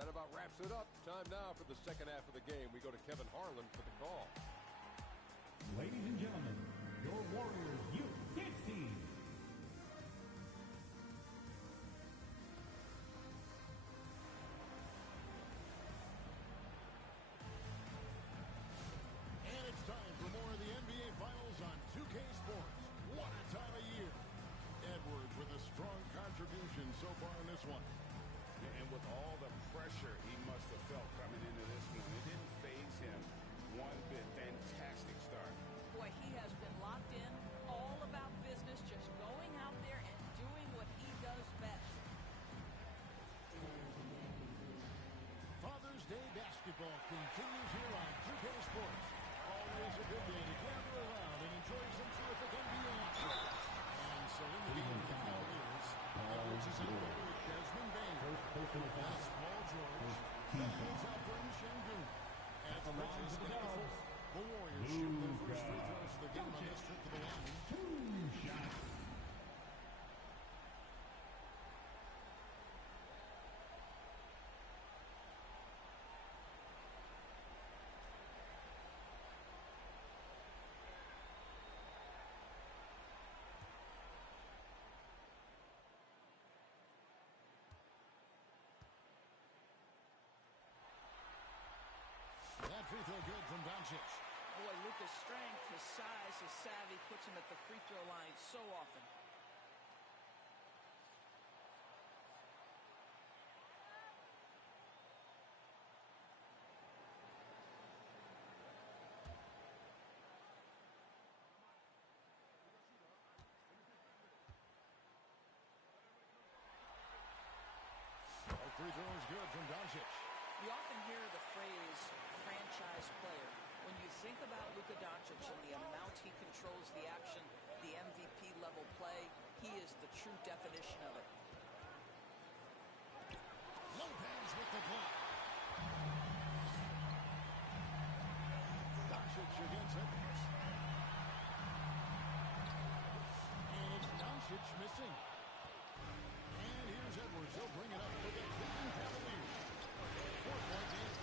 That about wraps it up. Time now for the second half of the game. We go to Kevin Harlan for the call. Ladies and gentlemen, your Warriors Youth Kids team. And it's time for more of the NBA Finals on 2K Sports. What a time of year. Edwards with a strong contribution so far in this one. And with all the pressure he must have felt coming into this one, it didn't faze him one bit. Fantastic start. Boy, he has been locked in, all about business, just going out there and doing what he does best. Father's Day basketball continues here on 2K Sports. Always a good day to gather around and enjoy some terrific NBA action. And so in the game for the Cavaliers, Edwards is out there with Desmond Bain. That's Paul George. He's out for Şengün. And Bridges got the fourth. The Warriors shoot their first free throws of the game on this trip to the line. 2 shots. That free throw good from Doncic. Boy, Lukas' strength, his size, his savvy puts him at the free throw line so often. phrase franchise player. When you think about Luka Doncic and the amount he controls the action, the MVP level play, he is the true definition of it. Lopez with the block. Doncic against Edwards. And it's Doncic missing. And here's Edwards. He'll bring it up for the Cleveland Cavaliers. 4-point game.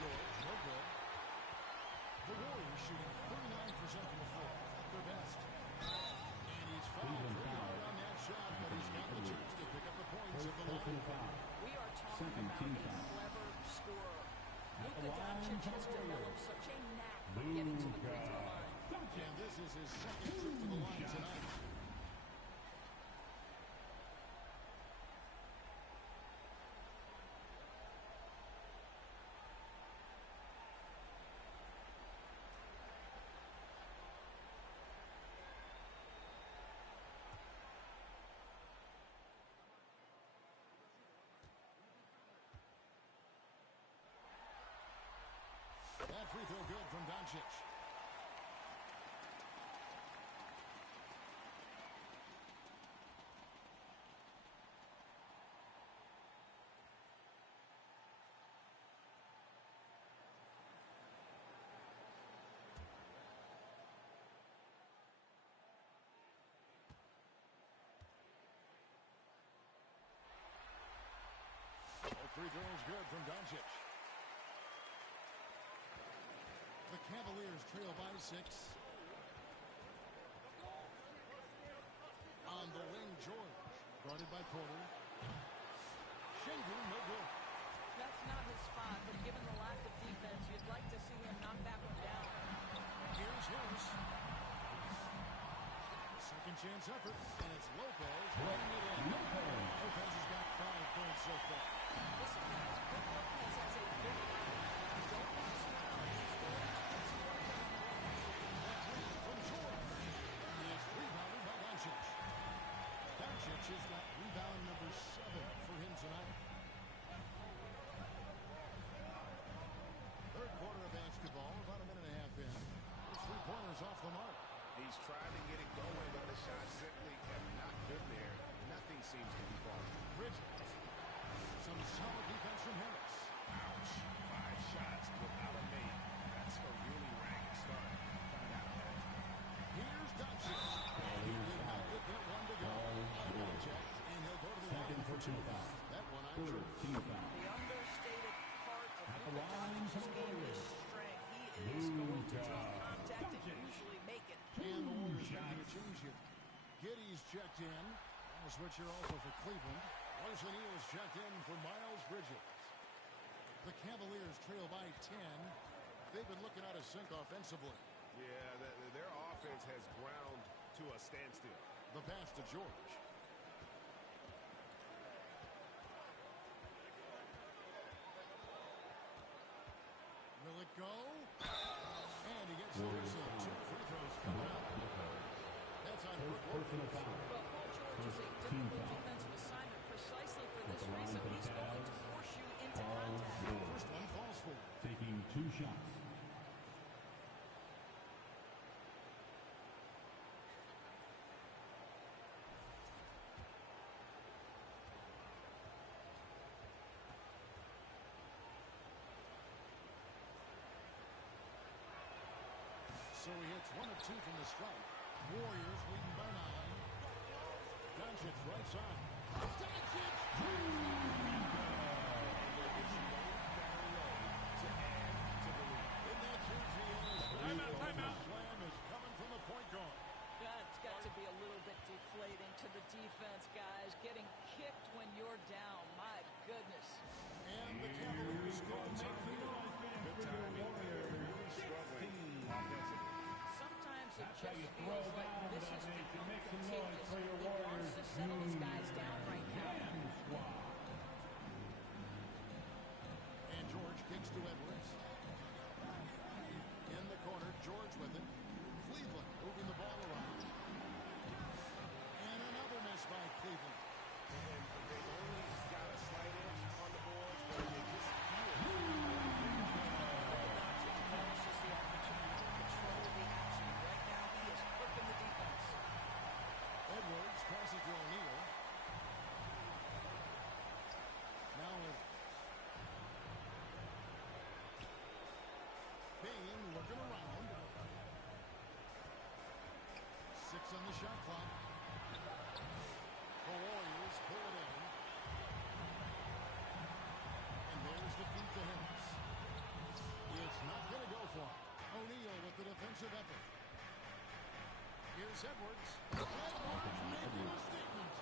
George, no good. The Warriors shooting 39% from the floor. At their best. And he's fouled pretty hard on that shot, but he's got the chance to pick up the points at the line. We are talking about a clever scorer. Luka Doncic has developed such a knack for getting to the free throw line. And this is his second trip to the line tonight. That free throw good from Doncic. That free throw is good from Doncic. The Cavaliers trail by 6. On the wing, George. Guarded by Porter. Şengün, no good. That's not his spot, but given the lack of defense, you'd like to see him knock that one down. Here's Harris. Second chance effort, and it's Lopez running it in. Lopez has got 5 points so far. Listen, guys, Brook Lopez has a big line. You don't want to smell. He's going to get scored down the line. That lead from George is rebounded by Doncic. Doncic has got rebound number 7 for him tonight. Third quarter of basketball, about a minute and a half in. Those 3-pointers off the mark. He's trying to get it going, but the shots simply have not been there. Nothing seems to be falling. Bridges. Some solid defense from Harris. Ouch. 5 shots without a make. That's a really ragged start coming out of that. Here's Doncic. He did not get that one to go. Unchecked, and he'll go to the line for 2. That one on George. The understated part of Luka Doncic's game is strength. He is going to take contact and usually make it. And the Warriors making a change here. Giddey's checked in. And a switcher also for Cleveland. Larson Eels checked in for Miles Bridges. The Cavaliers trail by 10. They've been looking out of sync offensively. Yeah, their offense has ground to a standstill. The pass to George. Will it go? And he gets the whistle. 2 free throws coming up. That's on Brook Lopez. Well, Paul George is a difficult defensive assignment precisely for this reason. He's going to force you into contact. First one falls for. Taking 2 shots. So he hits 1 of 2 from the stripe. Warriors leading by 9. Doncic right side. Doncic! Timeout. Slam is coming from the point guard. That's got to be a little bit deflating to the defense, guys. Getting kicked when you're down. My goodness. And the Cavaliers score the time here. Good timing. Really struggling offensively. Sometimes it just feels like this is becoming contagious. He wants to settle his guys down right now. And George kicks to Edwards. In the corner, George with it. Cleveland moving the ball around. And another miss by Cleveland. And they only got a slight edge on the boards, but they just feel shot clock. The Warriors pull it in. And there's the feed to Harris. It's not going to go for him. O'Neal with the defensive effort. Here's Edwards. Edwards making a statement.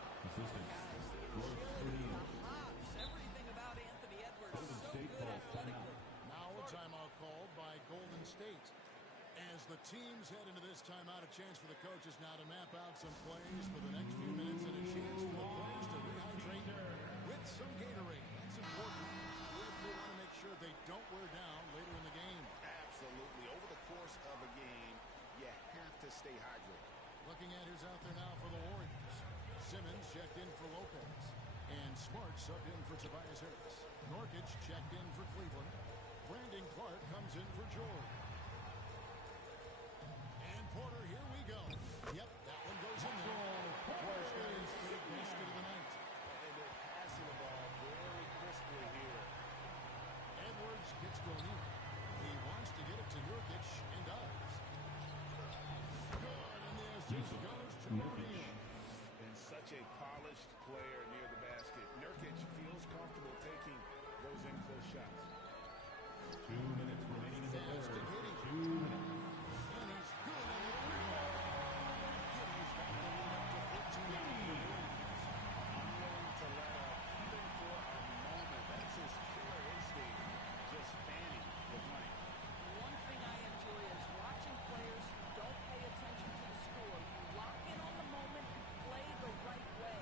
Everything about Anthony Edwards is so good athletically. Now a timeout called by Golden State. As the teams head into this timeout, a chance for the coaches now to map out some plays for the next few minutes and a chance for the players to rehydrate with some Gatorade. That's important if they want to make sure they don't wear down later in the game. Absolutely. Over the course of a game, you have to stay hydrated. Looking at who's out there now for the Warriors. Simmons checked in for Lopez. And Smart subbed in for Tobias Harris. Nurkic checked in for Cleveland. Brandon Clark comes in for George. And Porter, here we go. Yep, that one goes in there. Porter's got his third basket of the night. And they're passing the ball very crisply here. Edwards kicks to O'Neal. He wants to get it to Nurkic and does. Good, and the assist goes to O'Neal. And such a polished player near the basket. Nurkic feels comfortable taking those in-close shots. 2 minutes remaining in the third. 2 minutes. And he's good on the three ball. Giddy's got the lead up to 14 now for the Warriors. Unwilling to let up even for a moment. That's his killer instinct, just fanning the flame. One thing I enjoy is watching players who don't pay attention to the score. You lock in on the moment, you play the right way.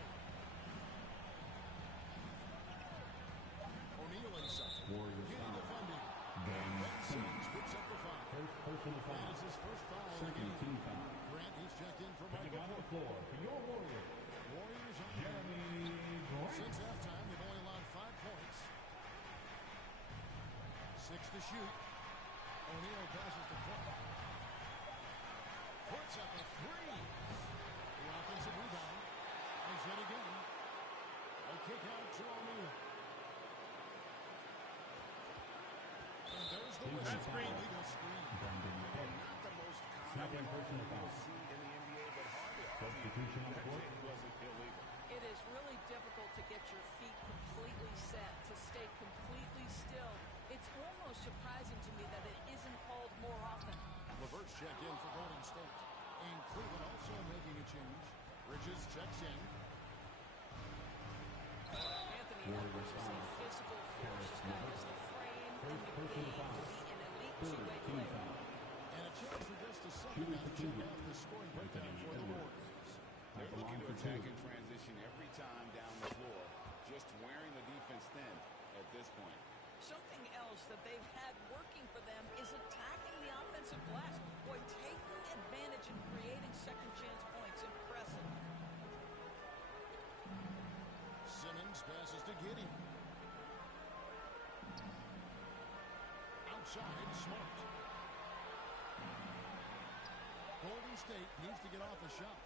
O'Neal inside. Warriors Getting defending. Game Ben Simmons picks up the foul. First personal foul. That is his first foul of the Second game. team foul. Grant, he's checked in for Coming Michael out on the Porter. floor for your Warriors. Warriors on Jeremy Grant. Since halftime, they've only allowed 5 points. 6 to shoot. O'Neal passes to Clark. Puts up a 3. The offensive rebound. He's hit again. A kick out to O'Neal. And there's the whistle. screen. Illegal screen. Brandon Clark. Not the most Second common personal you'll foul. see in the NBA, but hard to argue Substitution on the that court. it wasn't illegal. It is really difficult to get your feet completely set, to stay completely still. It's almost surprising to me that it isn't called more often. LeVert's checked in for Golden State. And Cleveland also making a change. Bridges checks in. Anthony Edwards is a physical force. This guy has the frame and the game to be an elite two-way player. And a chance for just a second now to check out the scoring breakdown for the Warriors. They're looking to attack in transition every time down the floor, just wearing the defense thin at this point. Something else that they've had working for them is attacking the offensive glass. Boy, taking advantage and creating second chance points. Impressive. Simmons passes to Giddey. Outside, Smart. Golden State needs to get off a shot.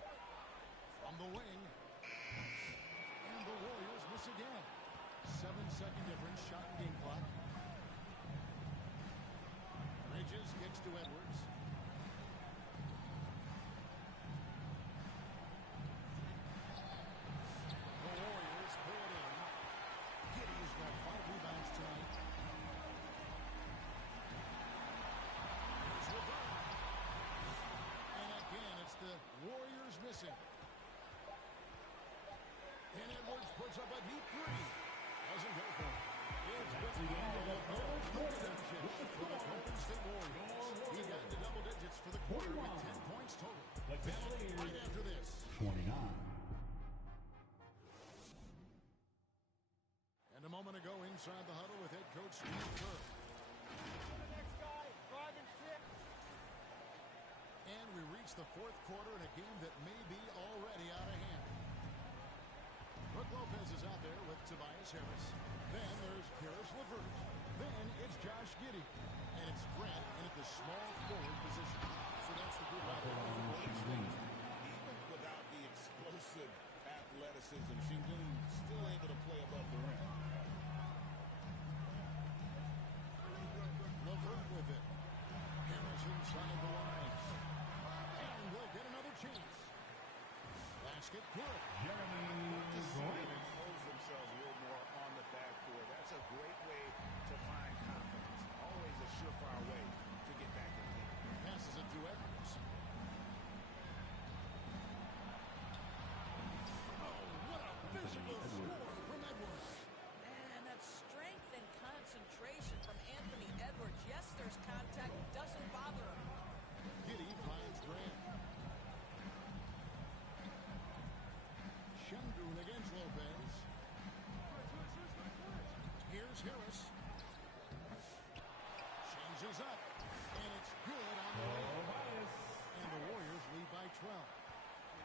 From the wing. And the Warriors miss again. 7-second difference, shot and game clock. Bridges kicks to Edwards. The Warriors pull it in. Giddey's got 5 rebounds tonight. Here's LeVert. And again, it's the Warriors missing. And Edwards puts up a deep 3. Doesn't go for it. It's the end of the third quarter for the Golden State Warriors. He got into double digits for the quarter with 10 points total. Right after this. 29. And a moment ago inside the huddle with head coach Steve Kerr. Next guy, 5 and 6. And we reach the fourth quarter in a game that may be already out of hand. Brook Lopez is out there with Tobias Harris. Then there's Karis LeVert. Then it's Josh Giddey. And it's Grant in at the small forward position. So that's the group out there for Golden State. Even without the explosive athleticism, Shingun still able to play above the rim. LeVert with it. Harris inside the line. And we'll get another chance. basket, good. To see them expose themselves a little more on the backboard. That's a great way to find confidence. Always a surefire way to get back in the game. Passes it to Edwards. Oh, what a physical score from Edwards. And that strength and concentration from Anthony Edwards. Yes, there's contact. Doesn't bother him. Giddey finds Grant. Şengün against Lopez. Here's Harris. Changes up. And it's good on the way. And the Warriors lead by 12.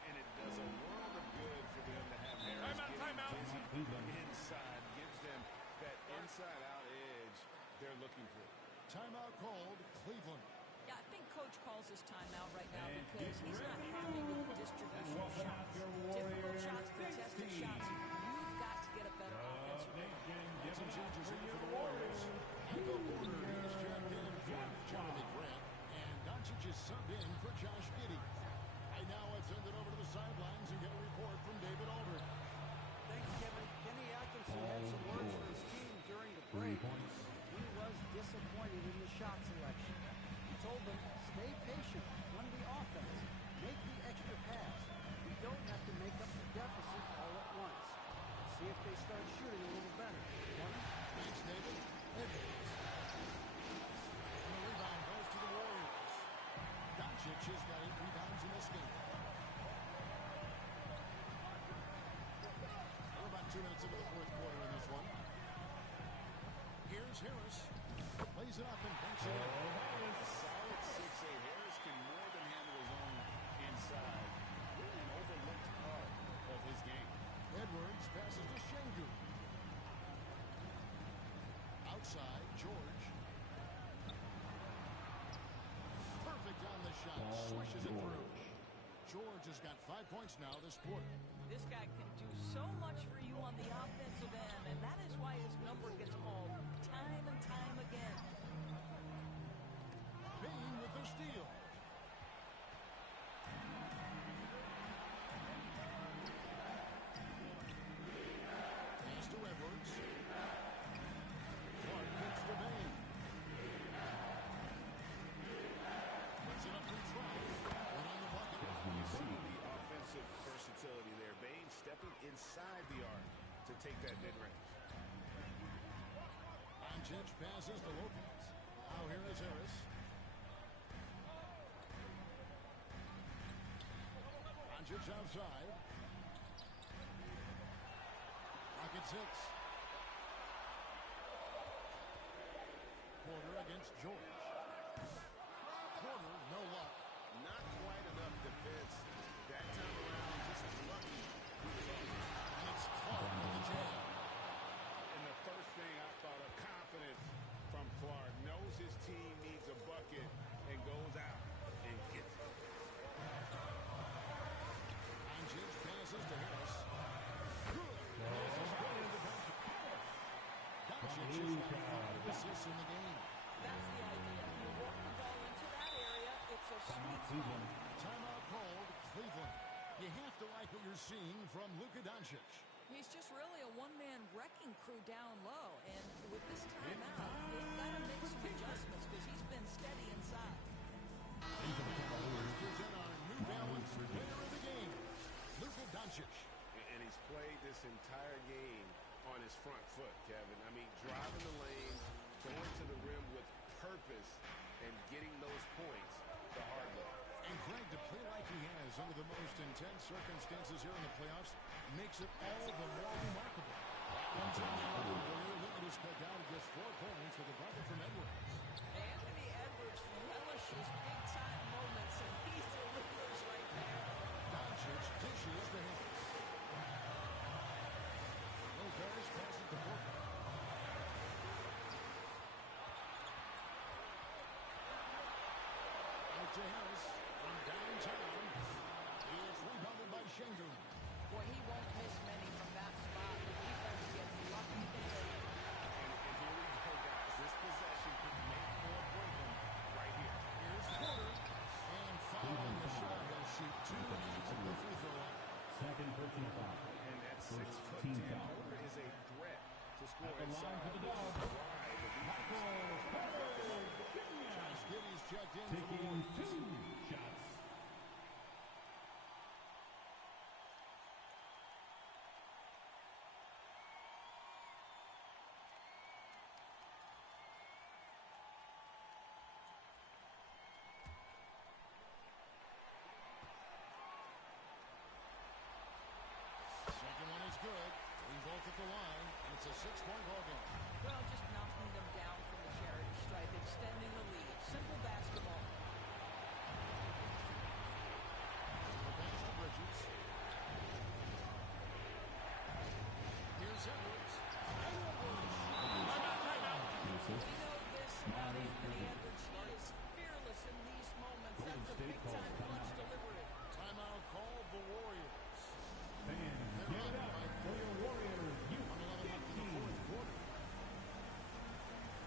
And it does a world of good for them to have Harris getting busy inside. Gives them that inside-out edge they're looking for. Timeout called, Cleveland. Yeah, I think Coach calls his timeout right now because he's not happy with the distribution of shots. Difficult shots, contested shots. You've got to get a better offensive rhythm. Some changes in for the Warriors. Michael Porter is checked in for Jeremy Grant. And Doncic is subbed in for Josh Giddey. Right now, let's send it over to the sidelines and get a report from David Aldridge. Thanks, Kevin. Kenny Atkinson had some words for his team during the break. He was disappointed in the shot selection. He told them, stay patient, run the offense, make the extra pass. We don't have to make up the deficit all at once. See if they start shooting a little better. Thanks, David. Edwards. And the rebound goes to the Warriors. Doncic has got 8 rebounds in this game. We're about 2 minutes into the fourth quarter in this one. Here's Harris. Plays it up and banks it in. A solid 6'8". Harris can more than handle his own inside. Really an overlooked part of his game. Edwards passes to Şengün. Outside, George. Perfect on the shot. Swishes it through. George has got 5 points now this quarter. This guy can do so much for you on the offensive end, and that is why his number gets called time and time again. Bain with the steal. Pass to Edwards. Clark gets to Bain. Puts it up for Trout. One on the bucket. Some of the offensive versatility there. Bain stepping inside the arc to take that mid-range. Doncic passes to Lopez. Now here is Harris. Doncic outside. Rocket 6. Porter against George. Porter, no luck. Not quite enough defense that time around. Just lucky. And it's Clark with the jam. And the first thing I thought of, confidence from Clark. Knows his team needs a bucket and goes out and gets it. Doncic passes to Harris. Good. This is good into Doncic. Doncic has got 5 assists in the game. That's the idea. You walk the ball into that area, it's a sweet spot. Timeout called, Cleveland. You have to like what you're seeing from Luka Doncic. He's just really a one-man wrecking crew down low, and with this timeout, they've got to make some adjustments because he's been steady inside. Gives in our New Balance player of the game, Luka Doncic. And he's played this entire game on his front foot, Kevin. I mean, driving the lane, going to the rim with purpose, and getting those points the hard way. And Greg, to play like he has under the most intense circumstances here in the playoffs makes it all the more remarkable. Until now, the Warrior limit is cut down to just 4 points with a bucket from Edwards. Anthony Edwards relishes big-time moments, and he delivers right there. Doncic dishes to Harris. Lopez passes to Porter. Out to Harris from downtown. It's rebounded by Şengün. Boy, he won't miss many from that spot. The defense gets lucky there. And here we go, guys. This possession could make or break them right here. Here's Porter line for the Dogs, Michael Josh Giddey's checked in taking 2 shots. Second one is good. They both at the line, and it's a 6-point ball game. Well, just knocking them down from the charity stripe, extending the lead. Simple basketball. The pass to Bridges. Here's Edwards. We know this about Anthony Edwards. He is fearless in these moments. That's a big-time clutch delivery. Timeout called the Warriors. Fans, give it up for your Warriors. You 11 left in the fourth quarter.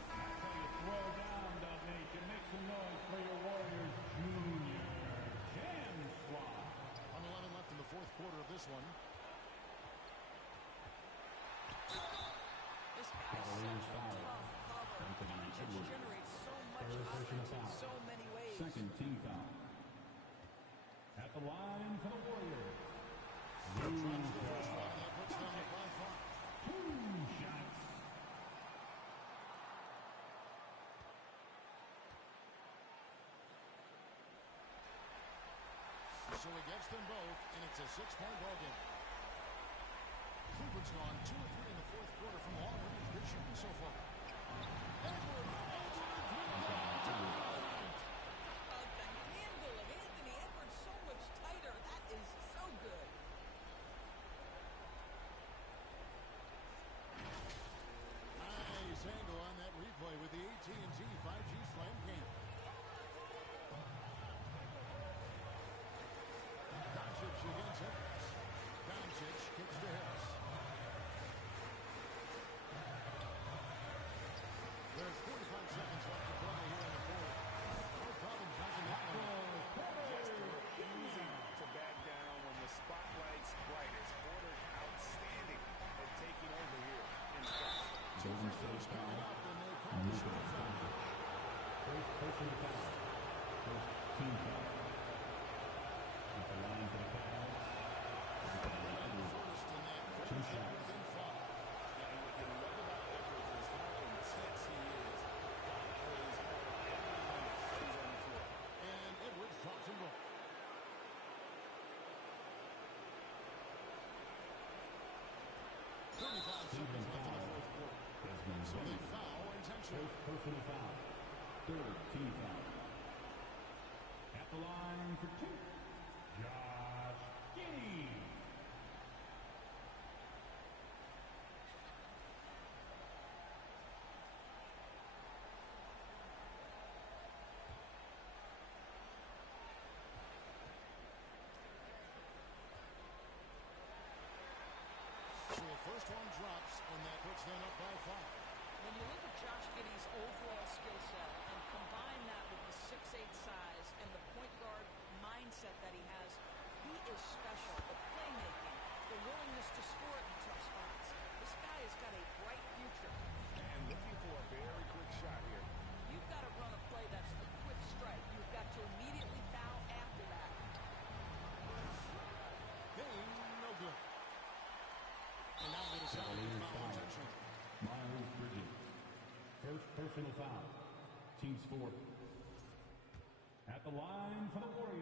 That's how you throw down, Dub Nation. Make some noise for your Warriors Junior Jam Squad. 11 left in the fourth quarter of this one. This guy's such a tough cover. He just generates so much offense in so many ways. Second team foul. At the line for the Warriors, Drops the first one, and that puts them up by 5. 2 shots. So he gets them both, and it's a 6-point ball game. Cleveland's gone 2 of 3 in the fourth quarter from long range. Good shooting so far. Edwards. The handle of Anthony Edwards so much tighter. That is so good. Nice angle on that replay with the AT&T 5G Slam Cam. Doncic against Edwards. Doncic kicks to Harris. There's 45 seconds left to play here in the fourth. No problem knocking that one out. Easy to back down when the spotlight's brightest. Porter outstanding at taking over here in the first. Golden State foul. Lukas. First personal foul. First team foul. At the line for the Cavs. First in that 2 shots. within 5. And what you love about Edwards is how intense he is. God plays hard every minute he's on the floor. And Edwards drops them both. Seconds left in the fourth quarter. So they foul intentionally. First personal foul. Third team foul. At the line for 2. Josh Giddey. So the first one drops, and that puts them up by 5. When you look at Josh Giddey's overall skill set and combine that with the 6'8" size and the point guard mindset that he has, he is special. The playmaking, the willingness to score in tough spots. This guy has got a bright future. And looking for a very quick shot here. You've got to run a play that's a quick strike. You've got to immediately foul after that. Bang, no good. And now they decide to foul intentionally. Miles Bridges. First personal foul. Team's fourth. At the line for the Warriors.